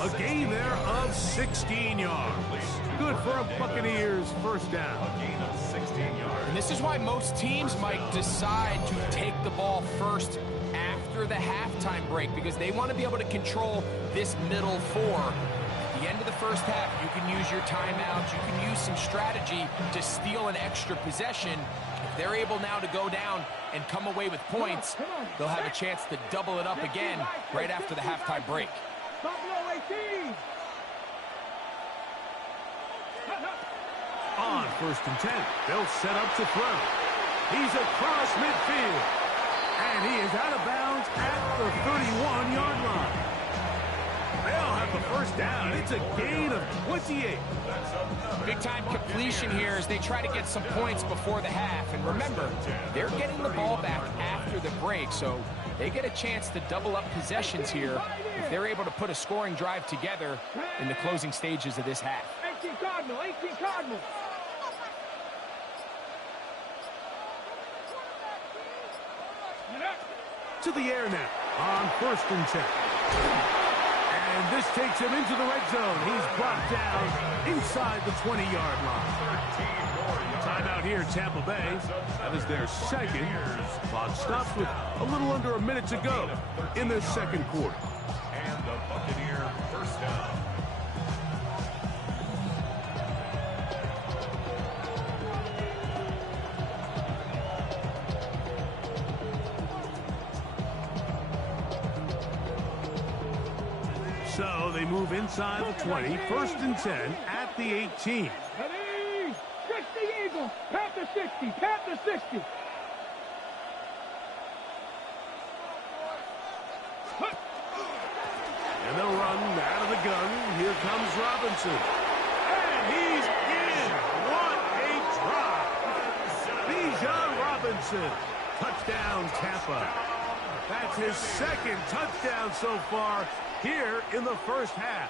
A gain there of 16 yards. Good for a Buccaneers first down. A gain of 16 yards. And this is why most teams, Mike, decide to take the ball first after the halftime break, because they want to be able to control this middle 4. At the end of the first half, you can use your timeouts, you can use some strategy to steal an extra possession. If they're able now to go down and come away with points, they'll have a chance to double it up again right after the halftime break. On first and 10, they'll set up to throw. He's across midfield. And he is out of bounds at the 31-yard line. They'll have the first down. It's a gain of 28. Big-time completion here as they try to get some points before the half. And remember, they're getting the ball back after the break, so they get a chance to double up possessions here if they're able to put a scoring drive together in the closing stages of this half. 18 Cardinal, 18 Cardinal. To the air now on first and 10. And this takes him into the red zone. He's brought down inside the 20-yard line. Timeout here, Tampa Bay. That is their second. Clock stops with a little under a minute to go in the second quarter. And the Buccaneer first down. they move inside the 20, first and 10 at the 18. Ready? 60 Eagles. Panther 60. Panther 60. And they'll run out of the gun. Here comes Robinson. And he's in. What a drop. Bijan Robinson. Touchdown, Tampa. That's his second touchdown so far here in the first half.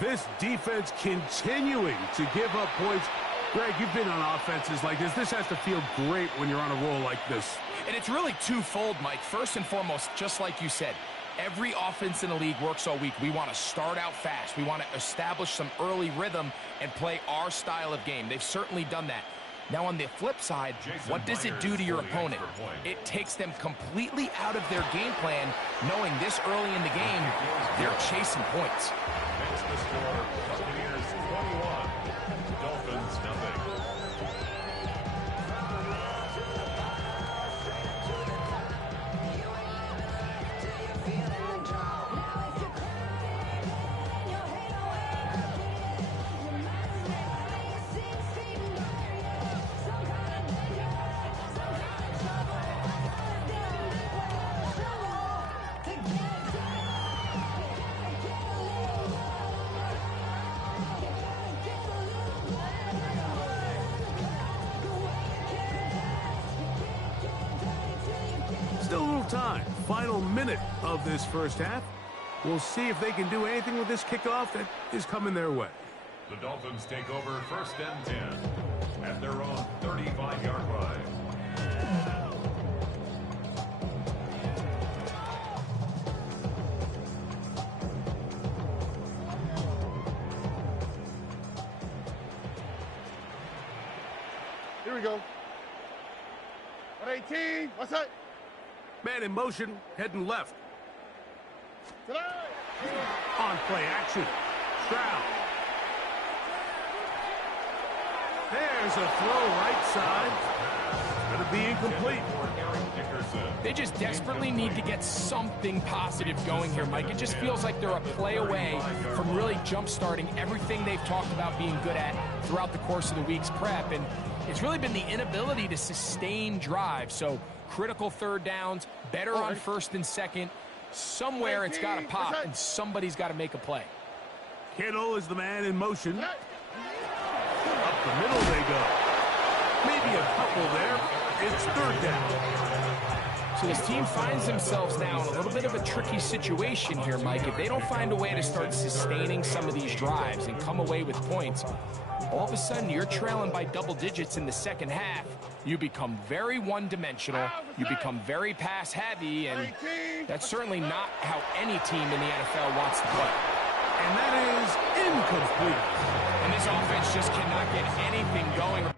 This defense continuing to give up points. Greg, you've been on offenses like this. This has to feel great when you're on a roll like this. And it's really twofold, Mike. First and foremost, just like you said, every offense in the league works all week. We want to start out fast. We want to establish some early rhythm and play our style of game. They've certainly done that. Now, on the flip side, what does it do to your opponent? It takes them completely out of their game plan, knowing this early in the game, they're chasing points. That's the score. Buccaneers 21, Dolphins nothing. Still a little time. Final minute of this first half. We'll see if they can do anything with this kickoff that is coming their way. The Dolphins take over first and 10 at their own 35-yard line. Here we go. 118. What's that? Man in motion, heading left. Today. On play action. Stroud. There's a throw right side. Going to be incomplete. They just desperately need to get something positive going here, Mike. It just feels like they're a play away from really jump-starting everything they've talked about being good at throughout the course of the week's prep. And it's really been the inability to sustain drives. So critical third downs, better on first and second. Somewhere it's got to pop, and somebody's got to make a play. Kittle is the man in motion. Up the middle they go. Maybe a couple there. It's third down. So this team finds themselves now in a little bit of a tricky situation here, Mike. If they don't find a way to start sustaining some of these drives and come away with points, all of a sudden you're trailing by double digits in the second half. You become very one-dimensional. You become very pass-heavy, and that's certainly not how any team in the NFL wants to play. And that is incomplete. And this offense just cannot get anything going.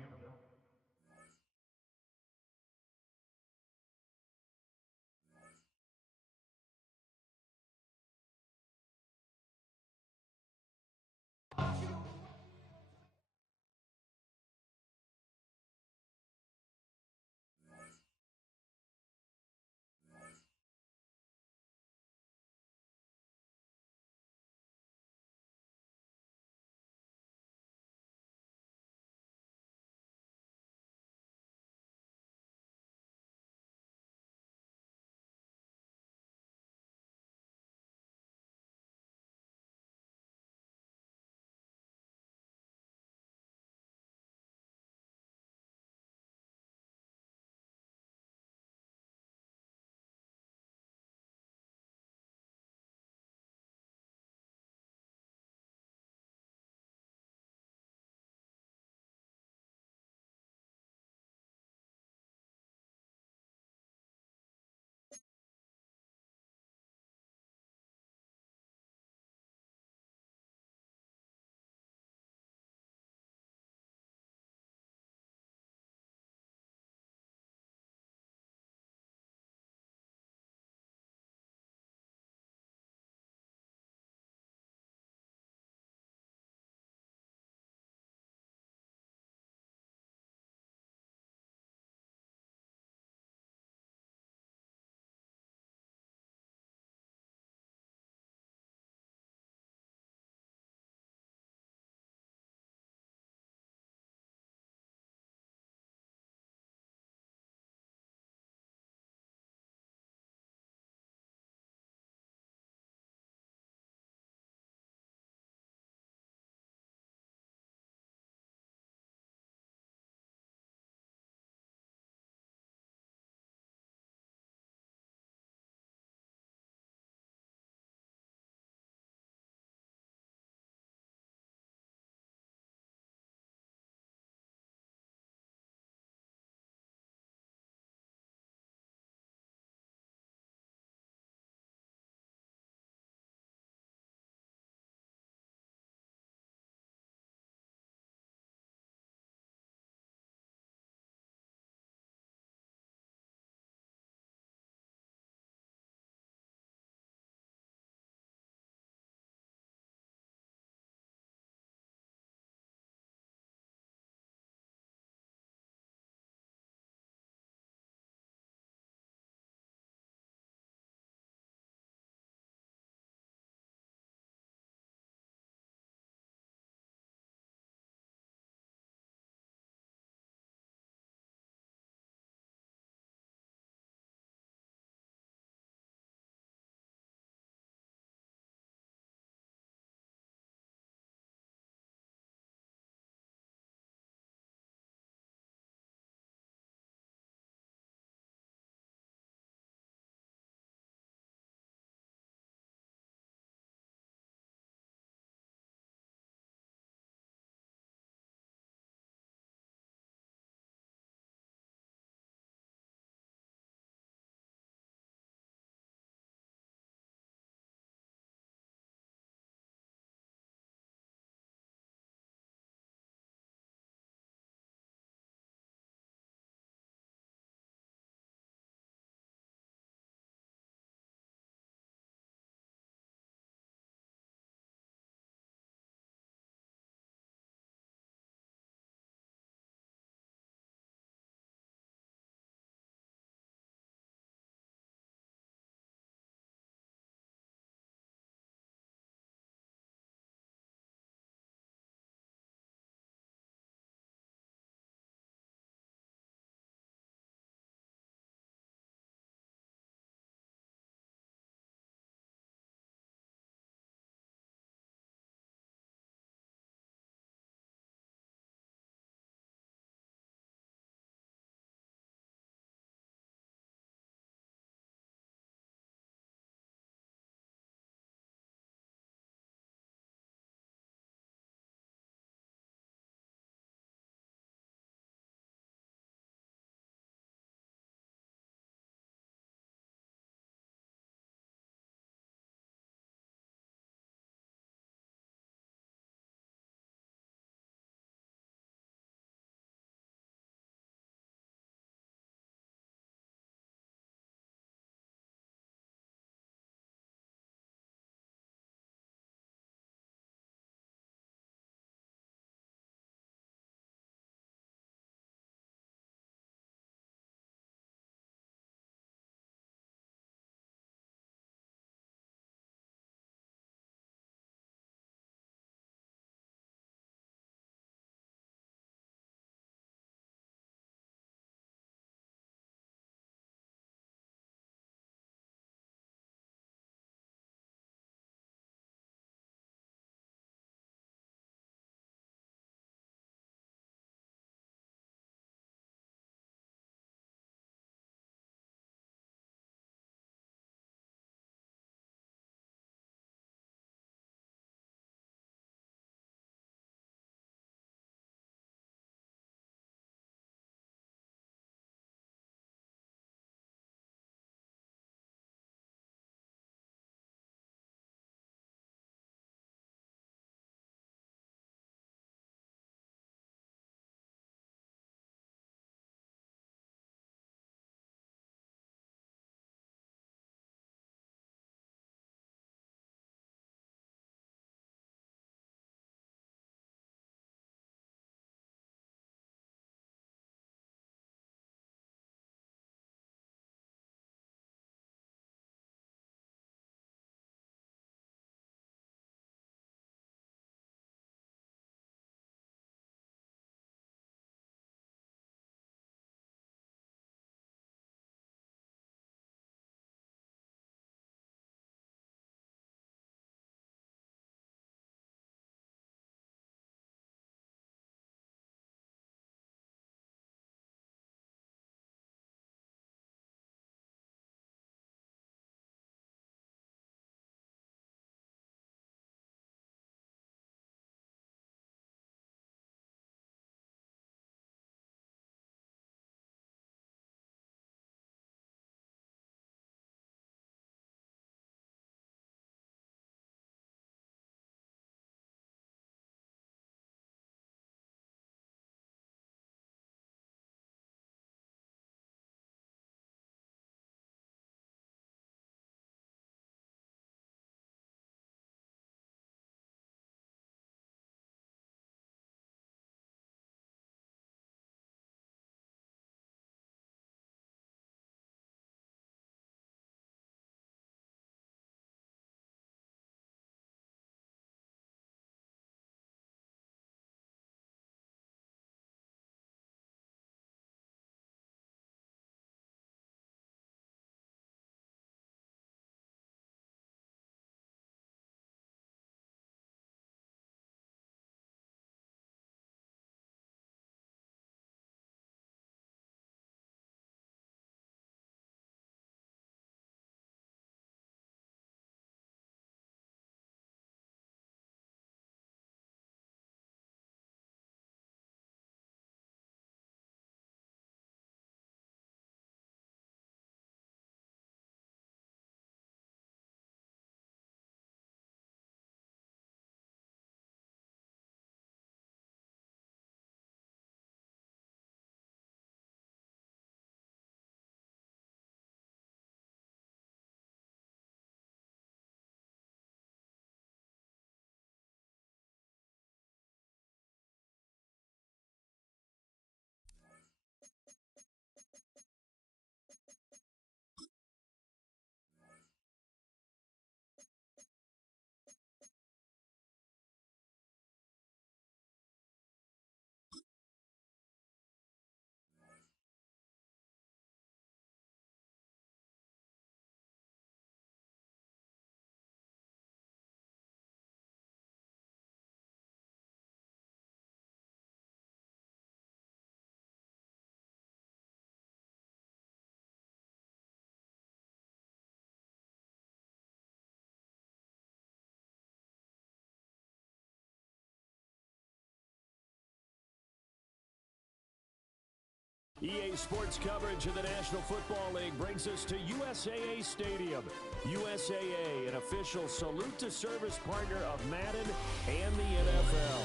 EA Sports coverage of the National Football League brings us to USAA Stadium. USAA, an official salute to service partner of Madden and the NFL.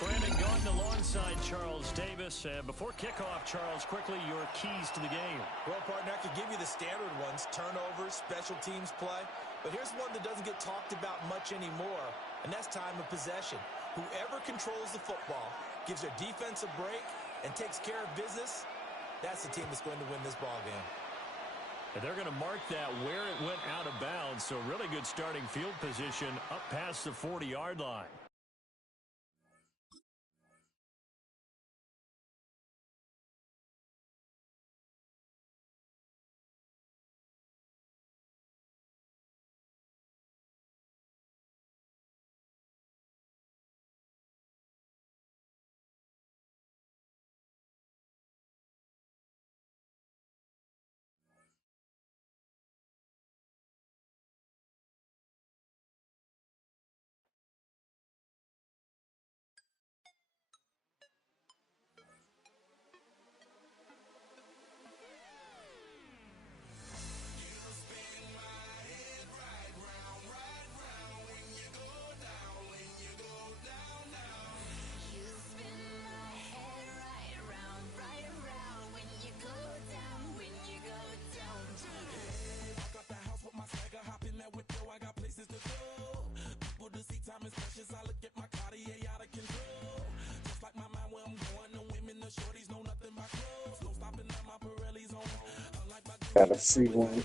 Brandon Gaudin alongside Charles Davis. Before kickoff, Charles, quickly your keys to the game. Well, partner, I could give you the standard ones, turnovers, special teams play. But here's one that doesn't get talked about much anymore, and that's time of possession. Whoever controls the football, gives their defense a break, and takes care of business, that's the team that's going to win this ball game. And they're going to mark that where it went out of bounds, so really good starting field position up past the 40-yard line. Got a free one.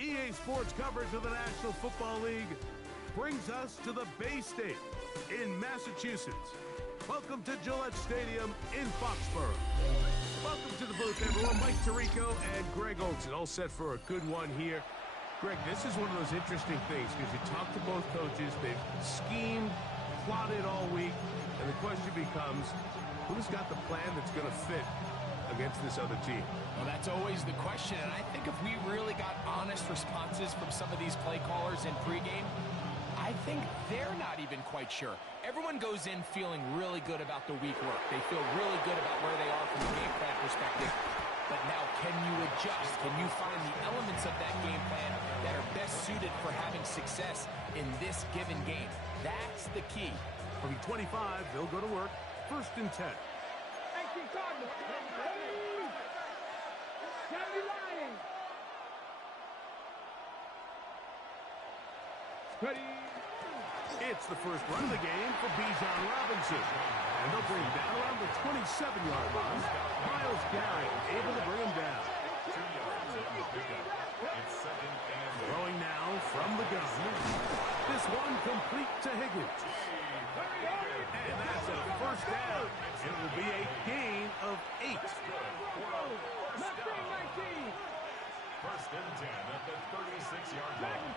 EA Sports coverage of the National Football League brings us to the Bay State in Massachusetts. Welcome to Gillette Stadium in Foxborough. Welcome to the booth, everyone. Mike Tirico and Greg Olson, all set for a good one here. Greg, this is one of those interesting things because you talk to both coaches. They've schemed, plotted all week, and the question becomes, who's got the plan that's going to fit against this other team? Well, that's always the question, and I think if we really got honest responses from some of these play callers in pregame, I think they're not even quite sure. Everyone goes in feeling really good about the week work. They feel really good about where they are from a game plan perspective. But now, can you adjust? Can you find the elements of that game plan that are best suited for having success in this given game? That's the key. From 25, they'll go to work. 1st and 10. It's the first run of the game for Bijan Robinson. And they'll bring him down around the 27-yard line. Myles Garrett able to bring him down. Throwing now from the gun. This one complete to Higgins. And that's a first down. It will be a gain of 8. First and 10 at the 36-yard line.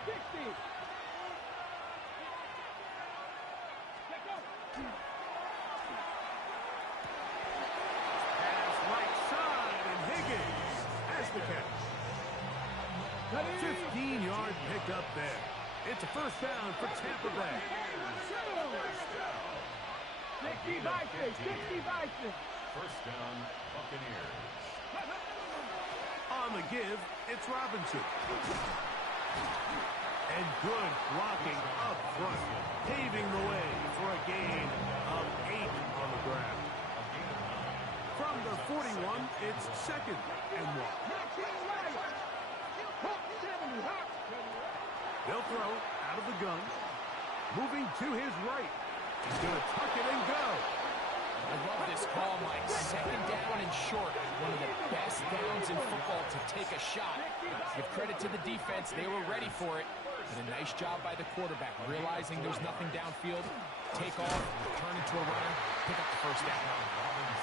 Pass right side, and Higgins has the catch. 15-yard pickup there. It's a first down for Tampa Bay. 60 Bison. First down, Buccaneers. On the give, it's Robinson. And good blocking up front, paving the way for a gain of 8 on the ground. From the 41, it's 2nd and 1. They'll throw out of the gun. Moving to his right. He's going to tuck it and go. I love this call, Mike. 2nd down and short. One of the best downs in football to take a shot. Give credit to the defense. They were ready for it. And a nice job by the quarterback, realizing there's nothing downfield. Take off, turn into a runner, pick up the 1st down.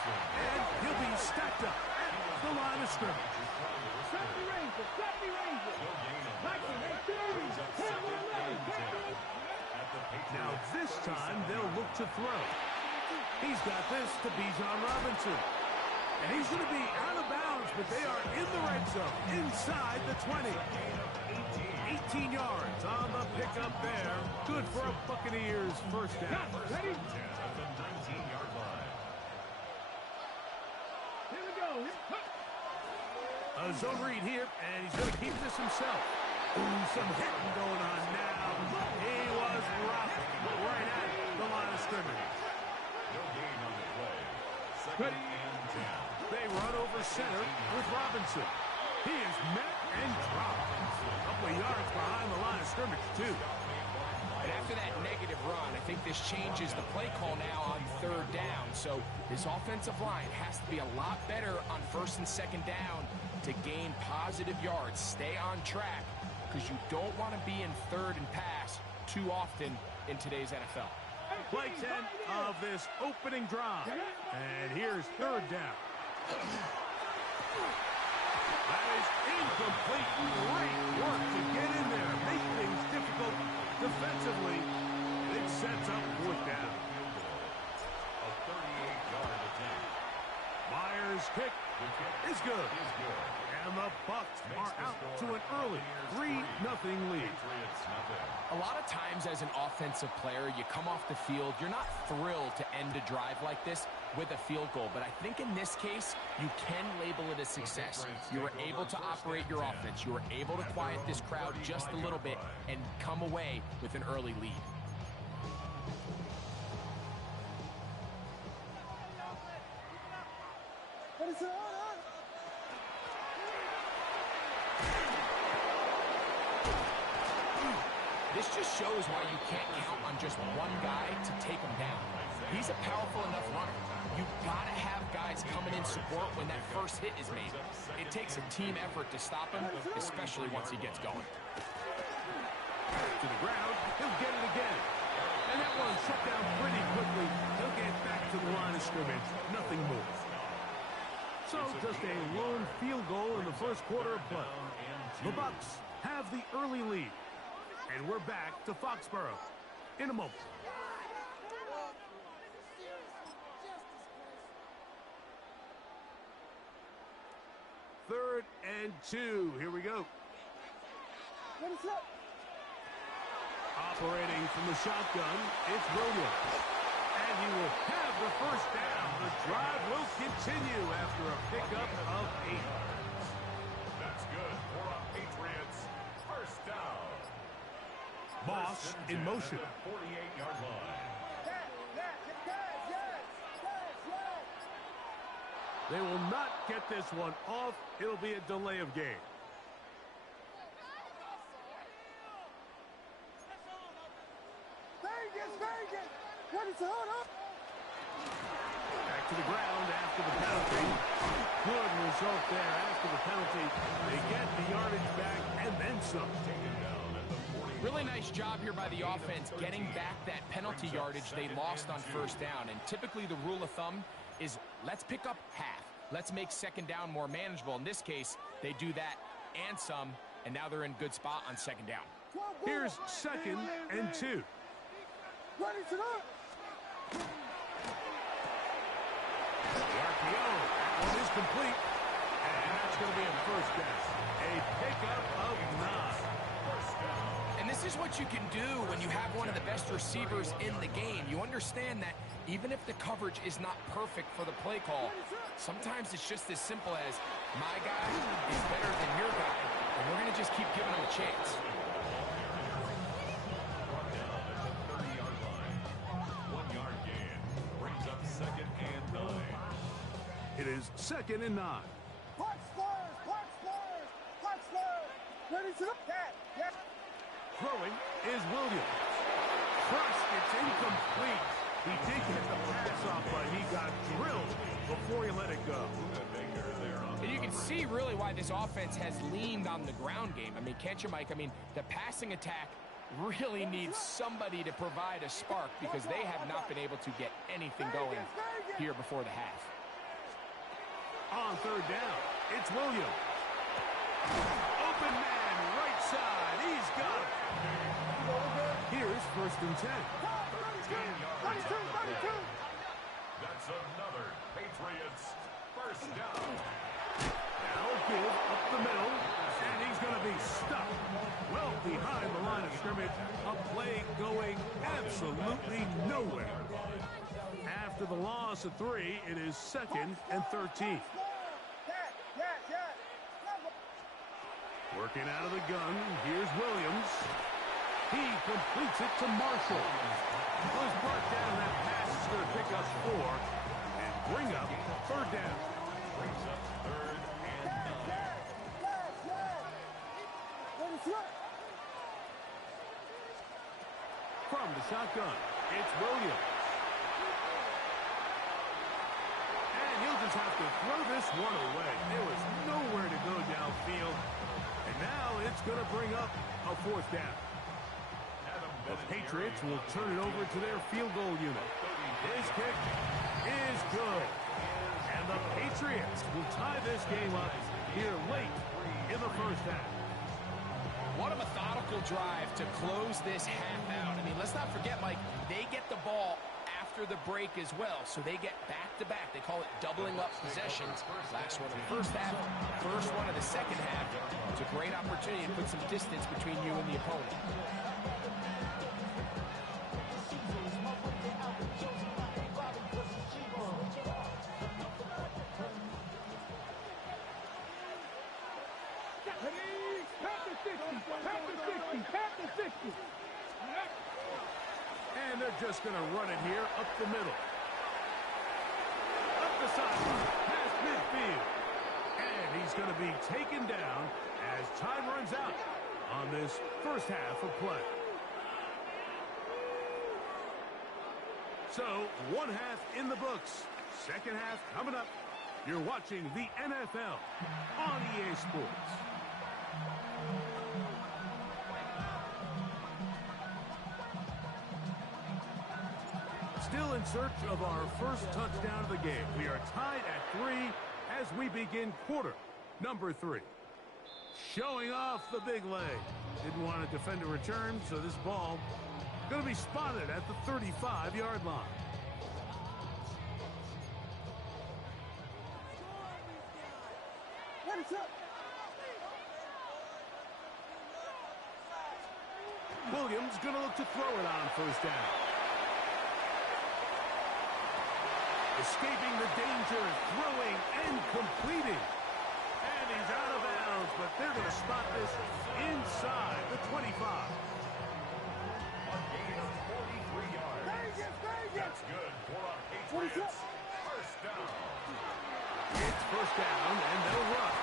And he'll be stacked up at the line of scrimmage. Now this time they'll look to throw. He's got this to Bijan Robinson. And he's going to be out of bounds, but they are in the red zone, inside the 20. 18 yards on the pickup there. Good for a Buccaneers 1st down. Ready? At the 19-yard line. Here we go. A zone read here, and he's going to keep this himself. Ooh, some hitting going on now. He was rocked right at the line of scrimmage. No gain on the play. 2nd and 10. They run over center with Robinson. He is met and dropped. A couple of yards behind the line of scrimmage, too. And after that negative run, I think this changes the play call now on 3rd down. So this offensive line has to be a lot better on 1st and 2nd down to gain positive yards. Stay on track because you don't want to be in 3rd and pass too often in today's NFL. Play 10 of this opening drive. And here's 3rd down. That is incomplete. Great work to get in there. Make things difficult defensively. It sets up 4th down. A 38-yard attempt. Myers' kick is good. And the Bucs are out to an early 3-0 lead. A lot of times as an offensive player, you come off the field, you're not thrilled to end a drive like this with a field goal. But I think in this case, you can label it a success. You were able to operate your offense. You were able to quiet this crowd just a little bit and come away with an early lead. What is it? This just shows why you can't count on just one guy to take him down. He's a powerful enough runner. You've got to have guys coming in support when that first hit is made. It takes a team effort to stop him, especially once he gets going. To the ground, he'll get it again. And that one shut down pretty quickly. He'll get back to the line of scrimmage. Nothing more. So just a lone field goal in the 1st quarter of play. The Bucs have the early lead. And we're back to Foxborough in a moment. Third and 2. Here we go. Operating from the shotgun, it's Williams. And he will have the 1st down. The drive will continue after a pickup of 8. That's good for a Patriots 1st down. Moss in motion. 48-yard line. They will not get this one off. It'll be a delay of game. Vegas! What is it? Hold up! Back to the ground after the penalty. Good result there after the penalty. They get the yardage back and then some. Really nice job here by the offense getting back that penalty yardage they lost on 1st down. And typically the rule of thumb is let's pick up half. Let's make 2nd down more manageable. In this case, they do that and some, and now they're in good spot on 2nd down. Here's 2nd and 2. What is it up? The RPO, that one is complete. And that's going to be a 1st down. A pickup of 9. And this is what you can do when you have one of the best receivers in the game. You understand that even if the coverage is not perfect for the play call, sometimes it's just as simple as my guy is better than your guy, and we're going to just keep giving him a chance. 2nd and 9. Punch squares, punch squares, punch squares. Ready to yeah. Throwing is Williams. Crushed, it's incomplete. He did get the pass off, but he got drilled before he let it go. And you can see really why this offense has leaned on the ground game. I mean, can't you, Mike? I mean, the passing attack really needs somebody to provide a spark because they have not been able to get anything going here before the half. On 3rd down, it's Williams. Open man, right side. He's got it. Here's 1st and 10. 32. That's another Patriots first down. Now a give up the middle, and he's going to be stuck well behind the line of scrimmage. A play going absolutely nowhere. After the loss of 3, it is 2nd and 13. Working out of the gun, here's Williams. He completes it to Marshall. Was brought down. That pass is going to pick up 4 and bring up 3rd down. Brings up 3rd and 9. From the shotgun, it's Williams. And he'll just have to throw this one away. There was nowhere to go downfield. And now it's going to bring up a 4th down. The Patriots will turn it over to their field goal unit. His kick is good. And the Patriots will tie this game up here late in the 1st half. What a methodical drive to close this half out. I mean, let's not forget, Mike, they get the ball after the break as well, so they get back-to-back. They call it doubling up possessions. Last one of the 1st half, first one of the 2nd half. It's a great opportunity to put some distance between you and the opponent. And they're just going to run it here up the middle. Up the sideline, past midfield. And he's going to be taken down as time runs out on this 1st half of play. So, 1 half in the books. 2nd half coming up. You're watching the NFL on EA Sports. Still in search of our first touchdown of the game. We are tied at 3 as we begin quarter number 3. Showing off the big leg. Didn't want to defend a return, so this ball going to be spotted at the 35-yard line. Williams going to look to throw it on 1st down. Escaping the danger, throwing and completing. And he's out of bounds, but they're going to spot this inside the 25. A gain of 43 yards. That's good for a Patriots first down. It's 1st down, and they'll run.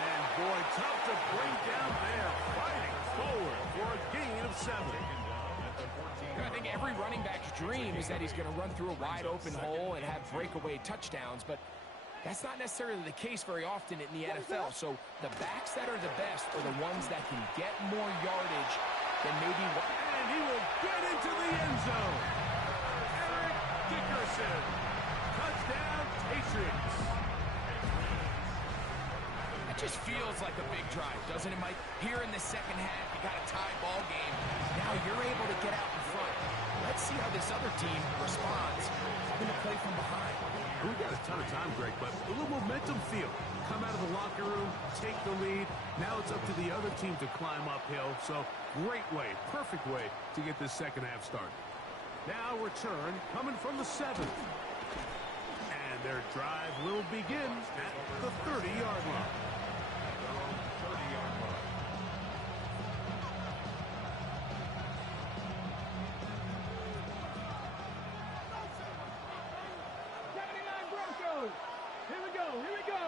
And boy, tough to bring down there, fighting forward for a gain of 7. I think every running back's dream is that he's going to run through a wide-open hole and have breakaway touchdowns, but that's not necessarily the case very often in the NFL. So the backs that are the best are the ones that can get more yardage than maybe one. And he will get into the end zone. Eric Dickerson. Touchdown, Patriots. It just feels like a big drive, doesn't it, Mike? Here in the 2nd half, you got a tie ball game. Now you're able to get out in front. Let's see how this other team responds. Having to play from behind. We got a ton of time, Greg, but a little momentum feel. Come out of the locker room, take the lead. Now it's up to the other team to climb uphill. So great way, perfect way to get this 2nd half started. Now return coming from the 7th. And their drive will begin at the 30-yard line. Here we go.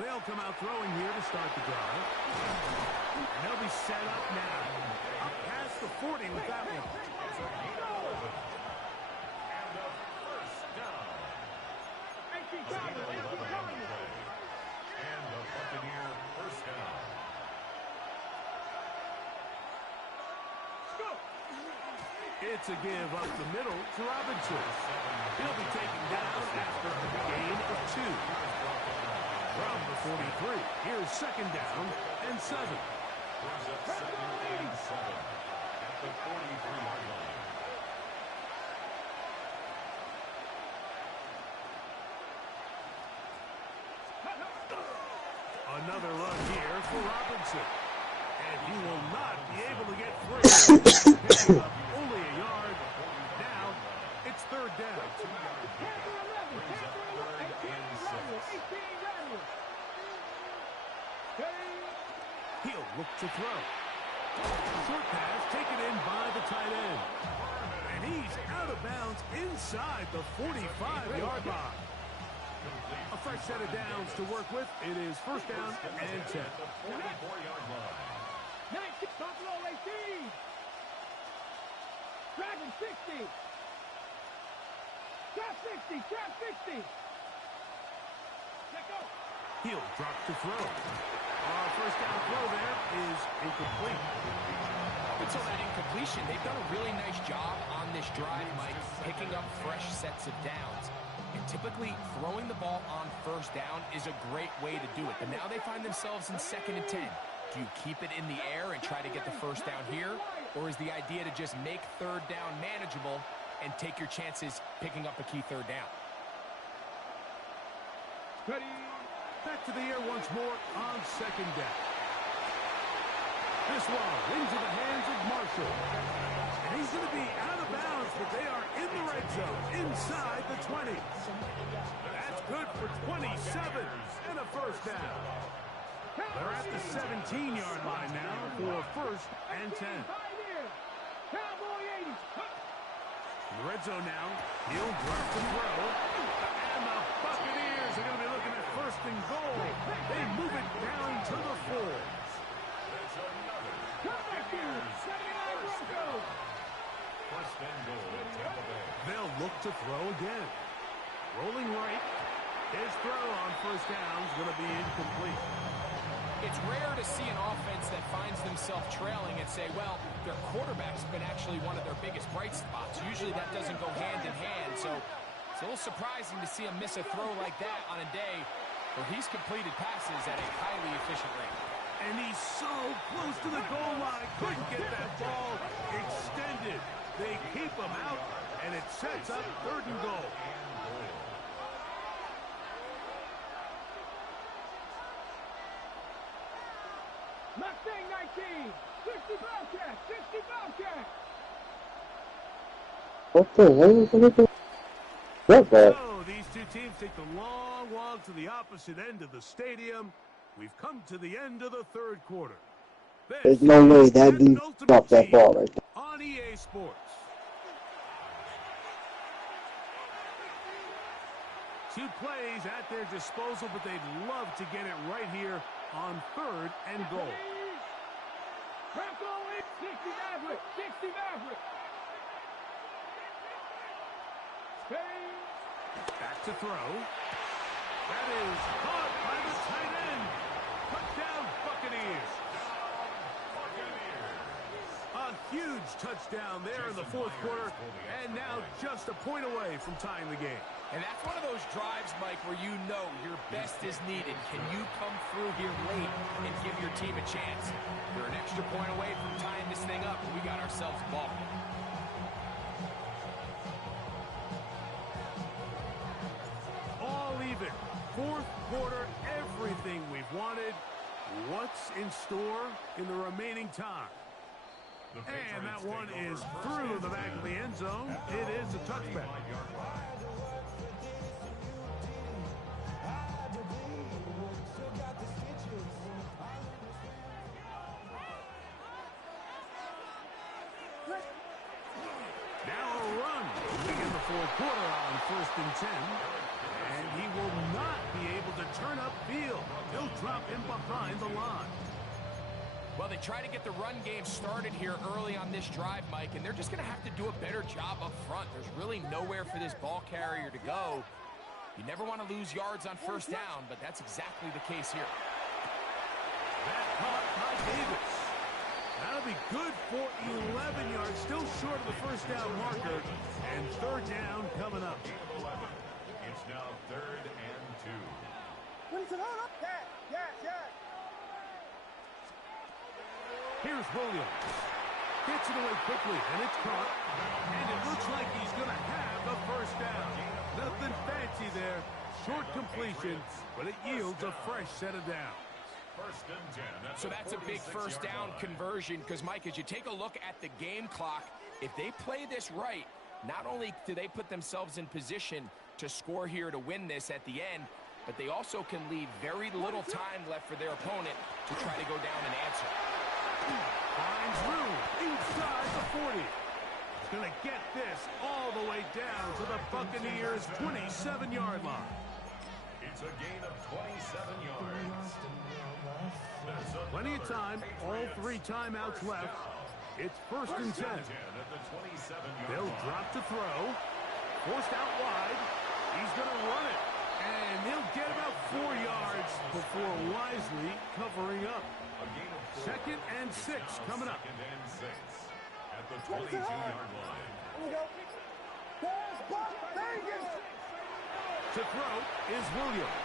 They'll come out throwing here to start the drive. And they'll be set up now. Up past the 40 with that one. And a first down. And the Buccaneer first down. It's a give up the middle to Robinson. He'll be taken down after a gain of 2. From the 43, here's second down and 7. Brings up second and 7 at the 43-yard line. Another run here for Robinson. And he will not be able to get through. Picking up only a yard. Now, it's third down. Brings up third and 6. He'll look to throw. Short pass taken in by the tight end. And he's out of bounds inside the 45-yard line. A fresh set of downs to work with. It is first down and 10. 44-yard line. 19, Buffalo 18. Dragon 60. Trap 60, trap 60. Let go. He'll drop to throw. Our first down throw there is incomplete. Until that incompletion, they've done a really nice job on this drive, Mike, picking up fresh sets of downs. And typically, throwing the ball on first down is a great way to do it. But now they find themselves in 2nd and 10. Do you keep it in the air and try to get the first down here? Or is the idea to just make third down manageable and take your chances picking up a key third down? Ready. Back to the air once more on second down. This one into the hands of Marshall. And he's going to be out of bounds, but they are in the red zone, inside the 20. That's good for 27 and a first down. They're at the 17-yard line now for first and 10. In the red zone now, he'll drop the throw. And the Buccaneers are going to be looking at first and goal. They move it down to the 4. First and goal, Tampa Bay. They'll look to throw again. Rolling right. His throw on first down is going to be incomplete. It's rare to see an offense that finds themselves trailing and say, well, their quarterback's been actually one of their biggest bright spots. Usually that doesn't go hand in hand, so it's a little surprising to see him miss a throw like that on a day where he's completed passes at a highly efficient rate. And he's so close to the goal line, couldn't get that ball extended. They keep him out, and it sets up third and goal. Mustang 19, 60 Bobcat, 60 Bobcat. What the hell is anything? What the? So these two teams take the long walk to the opposite end of the stadium. We've come to the end of the third quarter. There's no way that dude dropped that ball right there. On EA Sports. Two plays at their disposal, but they'd love to get it right here on third and goal. Bronco 60 Maverick, 60 Maverick. Back to throw. That is caught by the tight end. Touchdown, Buccaneers. A huge touchdown there in the fourth quarter, and now just a point away from tying the game. And that's one of those drives, Mike, where you know your best is needed. Can you come through here late and give your team a chance? You're an extra point away from tying this thing up, and we got ourselves a ball. All even. Fourth quarter, everything we've wanted. What's in store in the remaining time? And that one is through the back of the end zone. It is a touchback. Now a run. We begin the fourth quarter on first and 10. And he will not be able to turn upfield. He'll drop him behind the line. Well, they try to get the run game started here early on this drive, Mike, and they're just going to have to do a better job up front. There's really nowhere for this ball carrier to go. You never want to lose yards on first down, but that's exactly the case here. That caught by Davis. That'll be good for 11 yards, still short of the first down marker, and third down coming up. It's now 3rd and 2. Here's Williams. Gets it away quickly, and it's caught. And it looks like he's going to have the first down. Nothing fancy there. Short completion, but it yields a fresh set of downs. First and 10. So that's a big first down conversion because, Mike, as you take a look at the game clock, if they play this right, not only do they put themselves in position to score here to win this at the end, but they also can leave very little time left for their opponent to try to go down and answer. Finds room inside the 40. He's going to get this all the way down to the Buccaneers' 27-yard line. It's a gain of 27 yards. Plenty of time, all 3 timeouts left. It's first and 10. They'll drop to throw. Forced out wide. He's going to run it. And he'll get about 4 yards before wisely covering up. 2nd and 6 coming up. At the 22-yard line. To throw is Williams.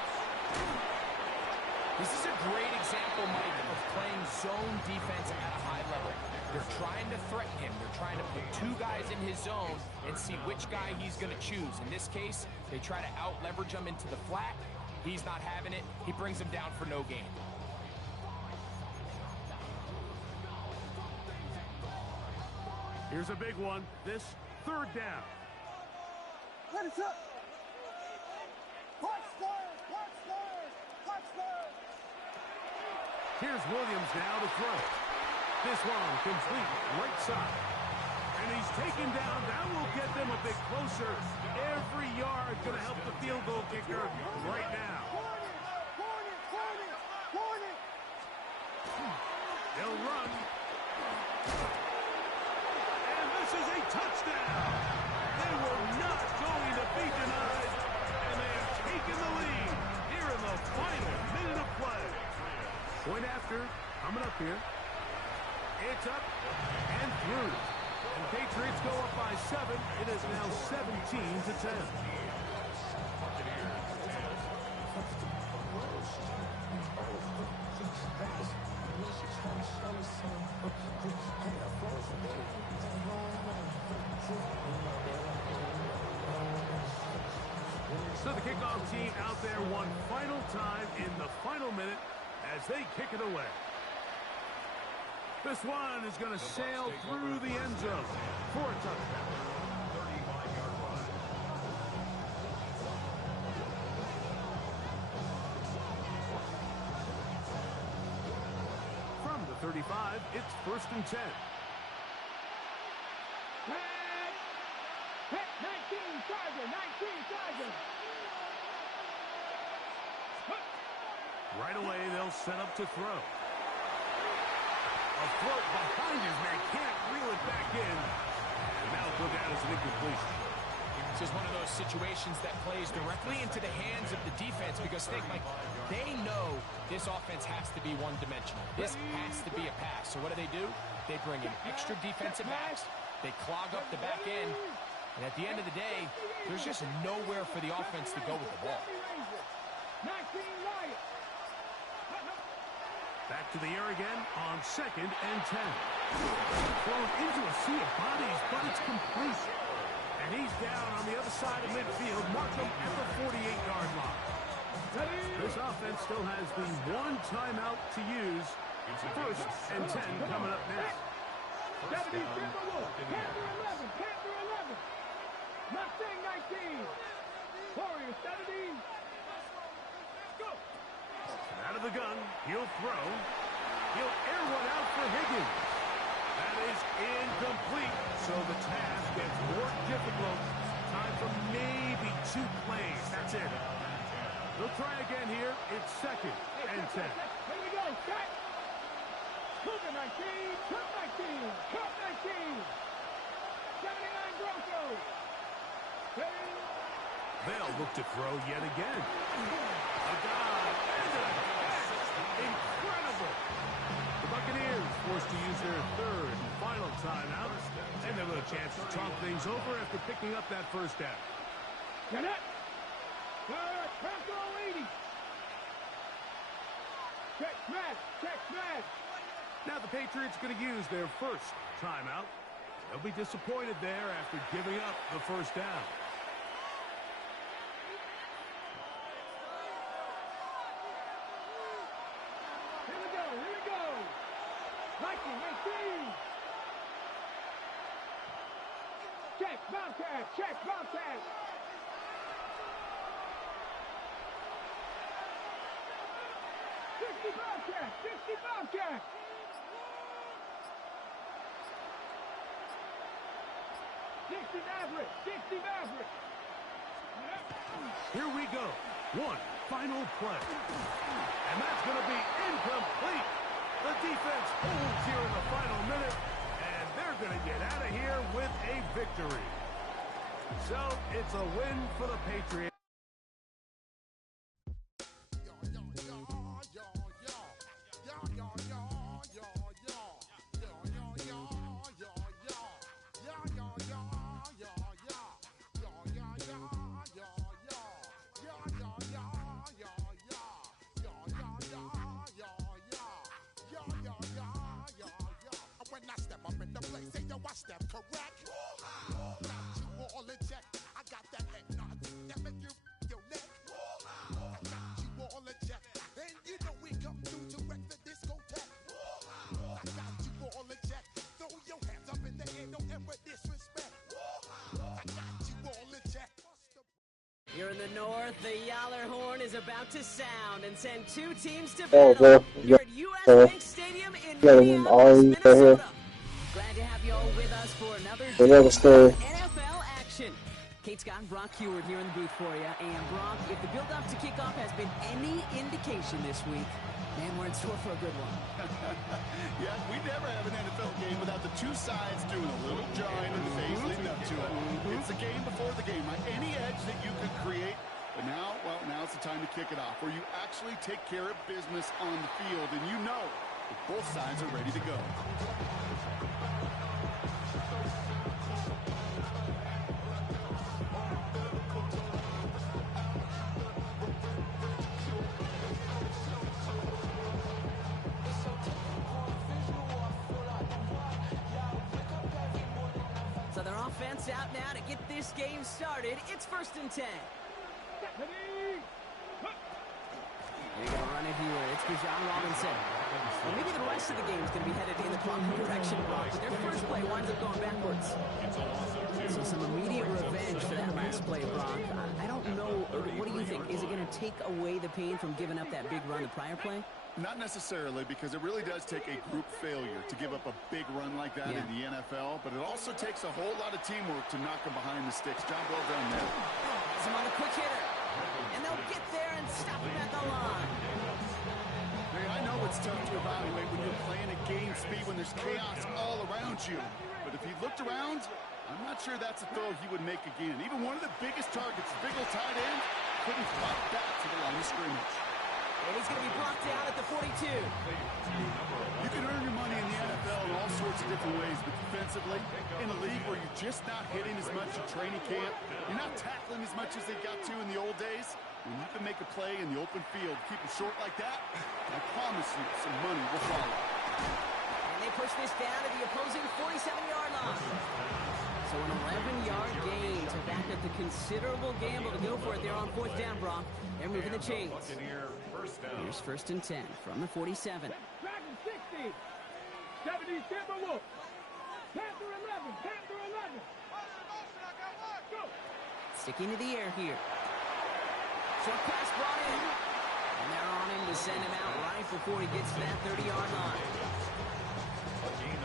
This is a great example, Mike, of playing zone defense at a high level. They're trying to threaten him. They're trying to put 2 guys in his zone and see which guy he's going to choose. In this case, they try to out-leverage him into the flat. He's not having it. He brings him down for no gain. Here's a big one. This 3rd down. Let it up. Here's Williams now to throw. This one complete right side. And he's taken down. That will get them a bit closer. Every yard going to help the field goal kicker right now. They'll run. And this is a touchdown. They were not going to be denied. And they have taken the lead here in the final minute of play. Point after, coming up here. It's up and through. And Patriots go up by 7. It is now 17-10. So the kickoff team out there one final time in the final minute as they kick it away. This one is going to sail through the end zone for a touchdown. 35-yard run. From the 35, it's first and 10. 19 Charger, 19 Charger. Right away, they'll set up to throw. A float behind his man, can't reel it back in. And that'll go down as an incompletion. This is one of those situations that plays directly into the hands of the defense because think, like, they know this offense has to be one-dimensional. This has to be a pass. So what do? They bring in extra defensive backs. They clog up the back end. And at the end of the day, there's just nowhere for the offense to go with the ball. 19 Wyatt. Back to the air again on 2nd and 10. Thrown into a sea of bodies, but it's completion. And he's down on the other side of midfield. Markham at the 48-yard line. This offense still has the 1 timeout to use. First and 10 coming up next. Deputy Timberwolf. Panther 11. Panther 11. Mustang 19. Warriors 17. Go. Out of the gun, he'll throw. He'll air one out for Higgins. That is incomplete, so the task gets more difficult. Time for maybe 2 plays. That's it. They'll try again here. It's 2nd and 10. Here we go. Set. Cougar 19. Cup 19. Cup 19. 79 Broncos. They'll look to throw yet again. A dive. Incredible. The Buccaneers forced to use their 3rd and final timeout. And they'll have a chance to talk things over after picking up that first down. Get it. Control 80. Check smash. Check smash. Now the Patriots going to use their first timeout. They'll be disappointed there after giving up the first down. Here we go. Here we go. Viking 18. Check Bobcat. Check Bobcat. 60 Bobcat. 60 Bobcat. 60 Maverick. 60 Maverick. Here we go. One final play. And that's going to be incomplete. The defense holds here in the final minute. And they're going to get out of here with a victory. So it's a win for the Patriots. Step correct. Got you all in check. I got that head nod that make you your neck. I got you all in check. And you know we come through to wreck the discotheque. I got you all in check. Throw your hands up in the air, don't ever disrespect. I got you all in check. Here in the north, the Yaller horn is about to sound and send 2 teams to Oh, battle. bro. Here at U.S. Bank Stadium in Minneapolis, Minnesota. Glad to have you all with us for another day of NFL action. Kate Scott and Brock Heward here in the booth for you. And Brock, if the build-up to kickoff has been any indication this week, man, we're in store for a good one. Yeah, we never have an NFL game without the 2 sides doing a little jawing in the face leading up to it. It's the game before the game, right? Any edge that you could create. But now, well, now's the time to kick it off, where you actually take care of business on the field, and you know that both sides are ready to go. So their offense out now to get this game started. It's 1st and 10. You're going to run it here. It's Bijan Robinson. Well, maybe the rest of the game is going to be headed in the proper direction, but their first play winds up going backwards. So some immediate revenge for that last play, Brock. I don't know. What do you think? Is it going to take away the pain from giving up that big run the prior play? Not necessarily, because it really does take a group failure to give up a big run like that in the NFL, but it also takes a whole lot of teamwork to knock them behind the sticks. Job well done there. Some on the quick hitter. And they'll get there and stop him at the line. Hey, I know it's tough to evaluate when you're playing at game speed when there's chaos all around you. But if he looked around, I'm not sure that's a throw he would make again. Even one of the biggest targets, the big old tight end, couldn't fight back to the line of scrimmage. And he's going to be brought down at the 42. You can earn your money in the NFL in all sorts of different ways, but defensively, in a league where you're just not hitting as much in training camp, you're not tackling as much as they got to in the old days, when you can make a play in the open field, keep it short like that, I promise you some money will follow. And they push this down to the opposing 47-yard line. So an 11-yard gain to back up the considerable gamble to go for it there on 4th down, Brock. They're moving the chains. Here's 1st and 10 from the 47. Dragon 60. 70 Timberwolves. Panther 11. Panther 11. Go. Sticking to the air here. Short pass brought in. And they're on him to send him out right before he gets to that 30-yard line.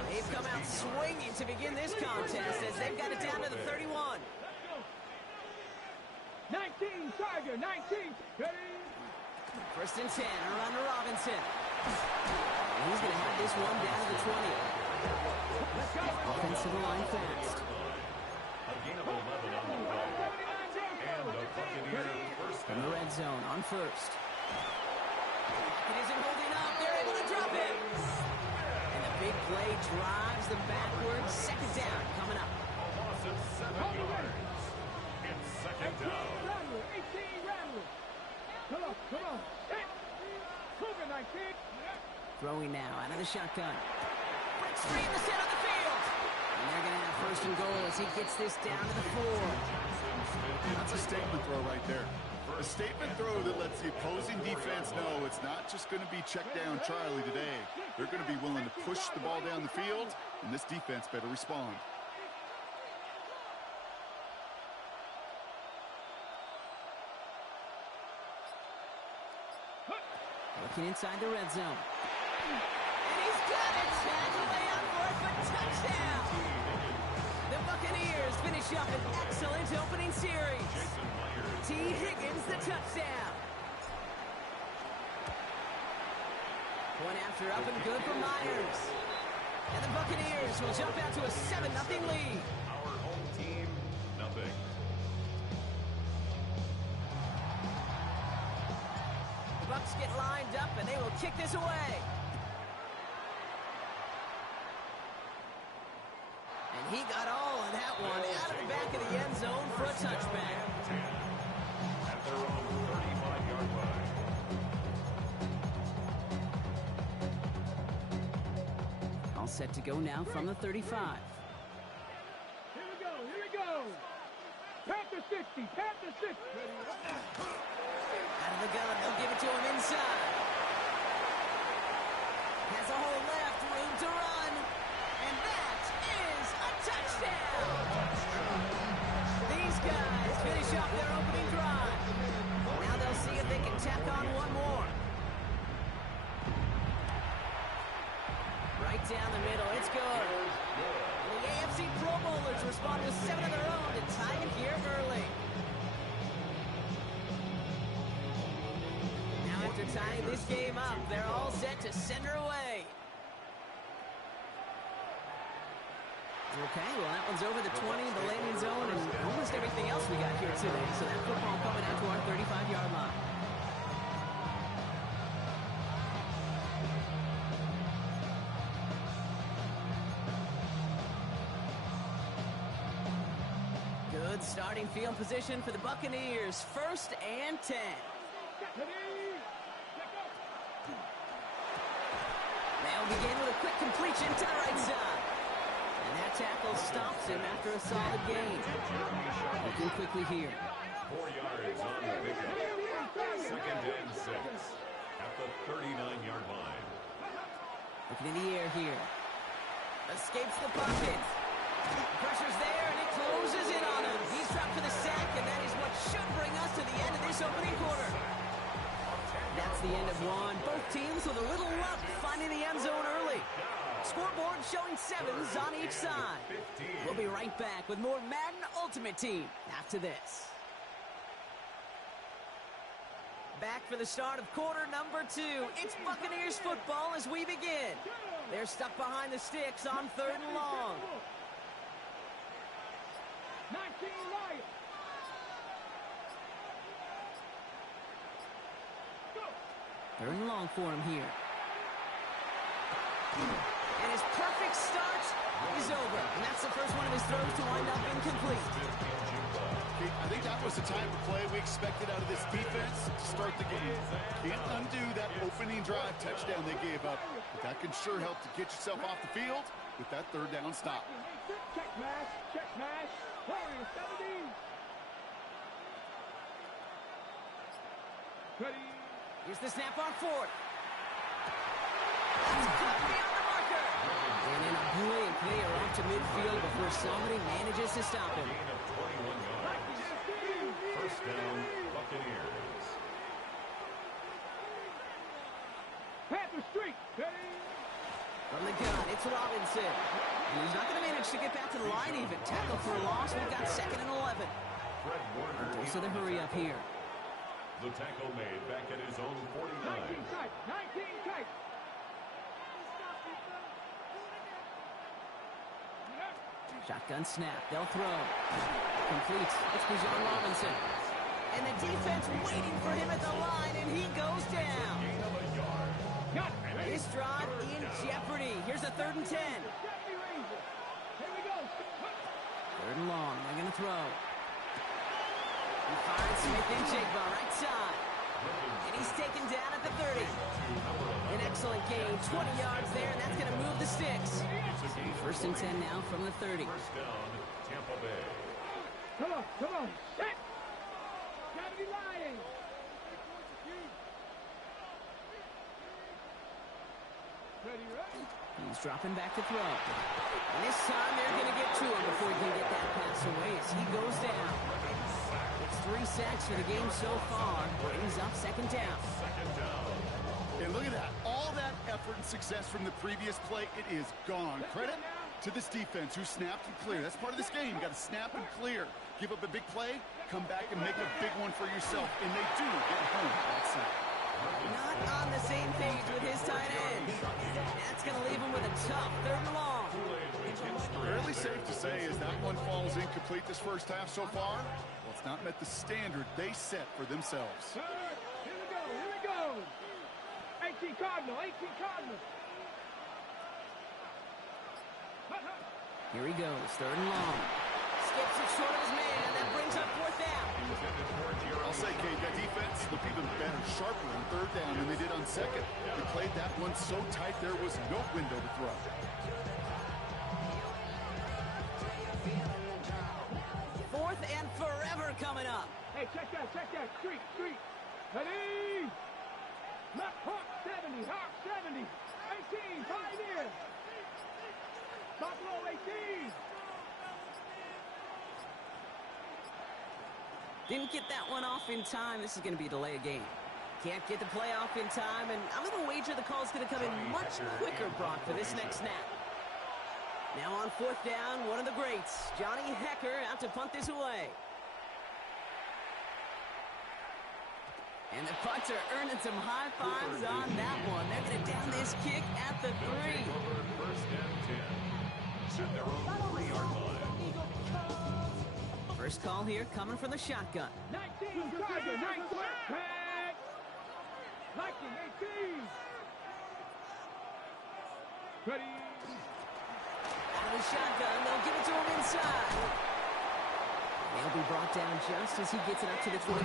They've come out swinging to begin this contest as they've got it down to the 31. 19, Tiger, 19. Ready? First and 10, around to Robinson. And he's going to have this one down to the 20. Offensive line fast. A gain of 11 on the play. And the Buccaneers first From the red zone on first. It isn't holding up. They're able to drop it. And the big play drives them backwards. Second down coming up. A loss of 7 yards. It's second down. Rattler, 18, Rattler. Come on, come on. Hey, Cougar, 19. Throwing now out of the shotgun. Breaks free in the center of the field. And they're going to have first and goal as he gets this down to the 4. That's a statement throw right there. A statement throw that lets the opposing defense know it's not just going to be check down Charlie today. They're going to be willing to push the ball down the field, and this defense better respond. Looking inside the red zone. And he's got it. Tagged way out for it, but touchdown. The Buccaneers finish up an excellent opening series. T. Higgins, the touchdown. One after up and good for Myers. And the Buccaneers will jump out to a 7-0 lead. Our home team, nothing. The Bucs get lined up and they will kick this away. And he got all of that one out of the back of the end zone for a touchback. At their own 35-yard line. All set to go now from the 35. Here we go, here we go. Panther 60, Panther 60. Out of the gun, they'll give it to him inside. Has a hole left, room to run. And that is a touchdown. These guys finish off their opening drive. Now they'll see if they can tack on one more. Right down the middle, it's good. And the AFC Pro Bowlers respond with 7 of their own to tie it here early. Now after tying this game up, they're all set to send her away. Okay, well that one's over the 20, the landing zone, and almost everything else we got here today. So that football coming out to our 35-yard line. Good starting field position for the Buccaneers. First and 10. They'll begin with a quick completion to the right side. And that tackle stops him after a solid gain. Looking quickly here. 4 yards on the pickup. Second and 6 at the 39-yard line. Looking in the air here. Escapes the pocket. Pressure's there, and it closes in on him. He's dropped for the sack, and that is what should bring us to the end of this opening quarter. That's the end of one. Both teams with a little luck finding the end zone early. Scoreboard showing 7s on each side. We'll be right back with more Madden Ultimate Team after this. Back for the start of quarter number 2. It's Buccaneers football as we begin. They're stuck behind the sticks on 3rd and long. 19 Lions. Go. 3rd and long for him here. And his perfect start is over. And that's the first one of his throws to wind up incomplete. I think that was the type of play we expected out of this defense to start the game. Can't undo that opening drive touchdown they gave up, but that can sure help to get yourself off the field with that 3rd down stop. Check mash, check mash. Warriors 17. Ready. Here's the snap on 4th. That's caught beyond the marker. And in a brilliant play off to midfield before somebody manages to stop him. Gain of 21 yards. First down, Buccaneers. Panther Street. Ready. From the gun, it's Robinson. And he's not going to manage to get back to the line even. Tackle for a loss. We've got 2nd and 11. Fred Warner. Dose of the hurry up here. The tackle made back at his own 49. 19 tight. 19 tight. Shotgun snap. They'll throw. Completes. It's Bijan Robinson. And the defense waiting for him at the line, and he goes down. This drive in jeopardy. Here's a 3rd and 10. Here we go. 3rd and long. They're going to throw. He finds Smith-Njigba right side. And he's taken down at the 30. An excellent gain. 20 yards there, and that's going to move the sticks. 1st and 10 now from the 30. First down, Tampa Bay. Come on, come on. Set. Gotta be lying. Ready, ready. He's dropping back to throw. And this time they're going to get to him before he can get that pass away as he goes down. It's 3 sacks for the game so far. Brings up 2nd down. And look at that. All that effort and success from the previous play, it is gone. Credit to this defense who snapped and cleared. That's part of this game. You got to snap and clear. Give up a big play, come back and make a big one for yourself. And they do get home that side. Not on the same page with his tight end. That's going to leave him with a tough 3rd and long. Fairly safe to say as that one falls incomplete this first half so far, well, it's not met the standard they set for themselves. Here we go, here we go. 18 Cardinal, 18 Cardinal. Here he goes, 3rd and long. Skips it short of his man. That brings up 4th down. I'll say, Kate, that defense looked even better, sharper on 3rd down than they did on 2nd. They played that one so tight there was no window to throw. 4th and forever coming up. Hey, check that, street. Ready? Left Hawk 70, Hawk 70. 18, Pioneer. Buffalo 18. Didn't get that one off in time. This is going to be a delay of game. Can't get the play off in time, and I'm going to wager the call's going to come in much quicker, Brock, for this next snap. Now on 4th down, one of the greats, Johnny Hekker, out to punt this away. And the punter earning some high fives on that one. They're going to down this kick at the 3. First and 10. At their own 3-yard line. First call here coming from the shotgun. 19, Tiger, 19, tag. Lightning, 18. Ready. Out of the shotgun, they'll give it to him inside. They'll be brought down just as he gets it up to the 24.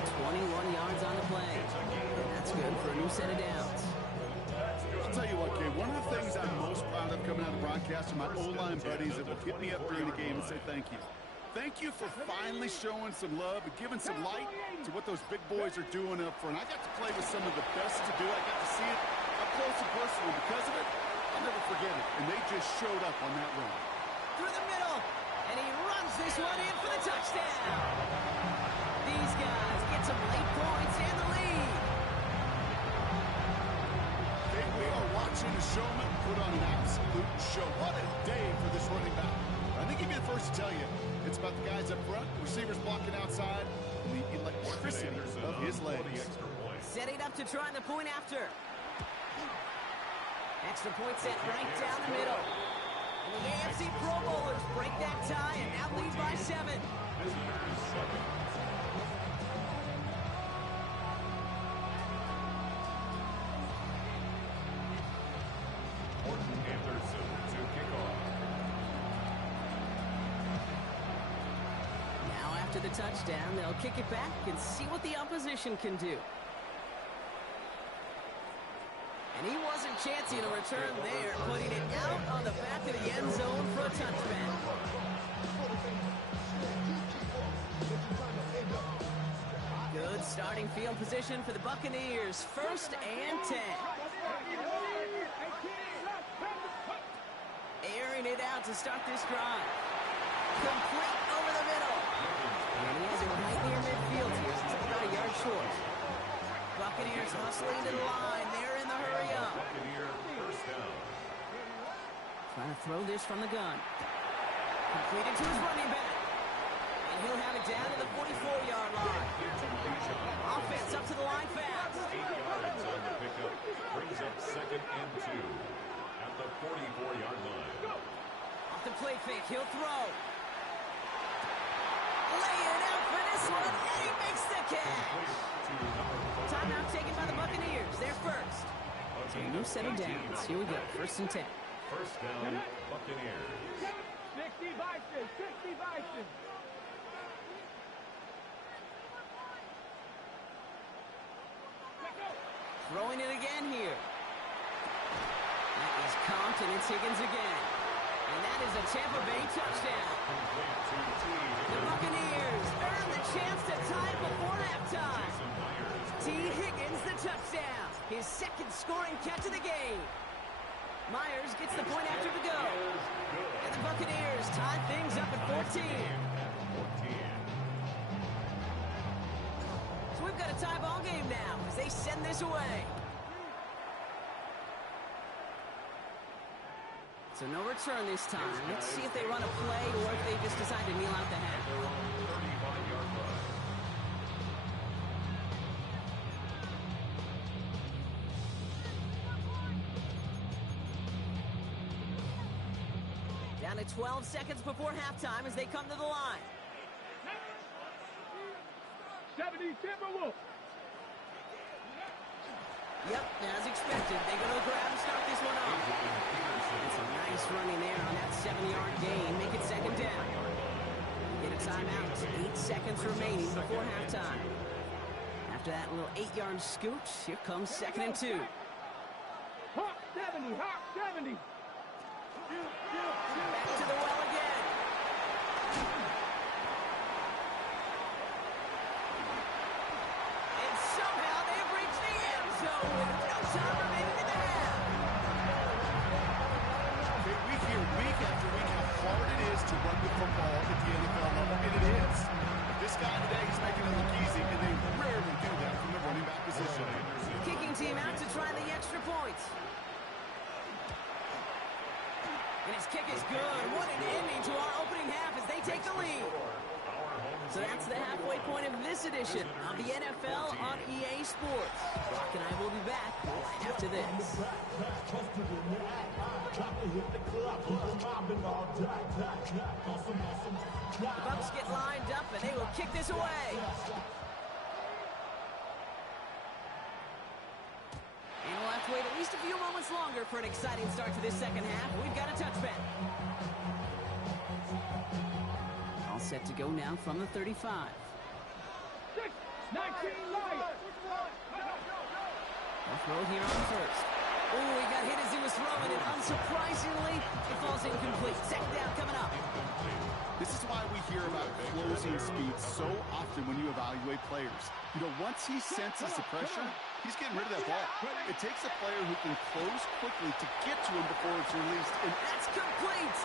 21 yards on the play. And that's good for a new set of downs. I'll tell you what, Gabe, one of the things I'm most proud of coming out of the broadcast are my O-line buddies that will hit me up during the game and say thank you. Thank you for finally showing some love and giving some light to what those big boys are doing up front. I got to play with some of the best to do it. I got to see it up close and personal. Because of it, I'll never forget it. And they just showed up on that run. Through the middle, and he runs this one in for the touchdown. These guys get some late points and the lead. We are watching a showman put on an absolute show. What a day for this running back. I think he'd be the first to tell you. It's about the guys up front, receivers blocking outside, and the electricity of his legs. Setting up to try the point after. Extra point set right down the middle. And the AFC Pro Bowlers break that tie and now lead by 7. Anderson to kick off. Now after the touchdown, they'll kick it back and see what the opposition can do. And he wasn't chancing a return there, putting it out on the back of the end zone for a touchback. Good starting field position for the Buccaneers. 1st and 10. Airing it out to start this drive. Complete over the middle. And he has it right near midfield here. He's about a yard short. Buccaneers hustling to the line. They're in the hurry up. First down. Trying to throw this from the gun. Completed to his running back. And he'll have it down to the 44-yard line. Offense up to the line fast. 8 yards on the pickup. Brings up 2nd and 2 at the 44-yard line. Off the play fake, he'll throw. Laying out for this one, and he makes the catch. Timeout taken by the Buccaneers. They're first. So a new set of downs. Here we go, 1st and 10. First down, Buccaneers. 60 Vikings, 60 Vikings. Throwing it again here. That is Compton. It's Higgins again. And that is a Tampa Bay touchdown. The Buccaneers earn the chance to tie before halftime. T. Higgins the touchdown. His 2nd scoring catch of the game. Myers gets the point after the go. And the Buccaneers tie things up at 14. So we've got a tie ball game now as they send this away. So no return this time. Let's see if they run a play or if they just decide to kneel out the half. Down to 12 seconds before halftime as they come to the line. 70 Timberwolves. Yep, as expected, they're going to grab and start this one off. It's a nice running there on that 7-yard gain. Make it 2nd down. Get a timeout. 8 seconds remaining before halftime. After that little 8-yard scoot, here comes 2nd and 2. Hawk 70, Hawk 70. Back to the well again. And somehow they've reached the end zone with no time remaining in the half. Okay, we hear week after week how hard it is to run the football at the NFL level, and it is. But this guy today is making it look easy, and they rarely do that from the running back position. Kicking team out to try the extra points. And his kick is good. What an ending to our opening half as they take the lead. So that's the halfway point of this edition of the NFL on EA Sports. Brock and I will be back right after this. The Bucs get lined up and they will kick this away. And we'll have to wait at least a few moments longer for an exciting start to this 2nd half. We've got a touchback. All set to go now from the 35. 6, 19 light. They'll throw here on 1st. Oh, he got hit as he was throwing it. Unsurprisingly, it falls incomplete. 2nd down coming up. This is why we hear about closing speed so often when you evaluate players. You know, once he senses the pressure, he's getting rid of that ball. It takes a player who can close quickly to get to him before it's released. And that's complete.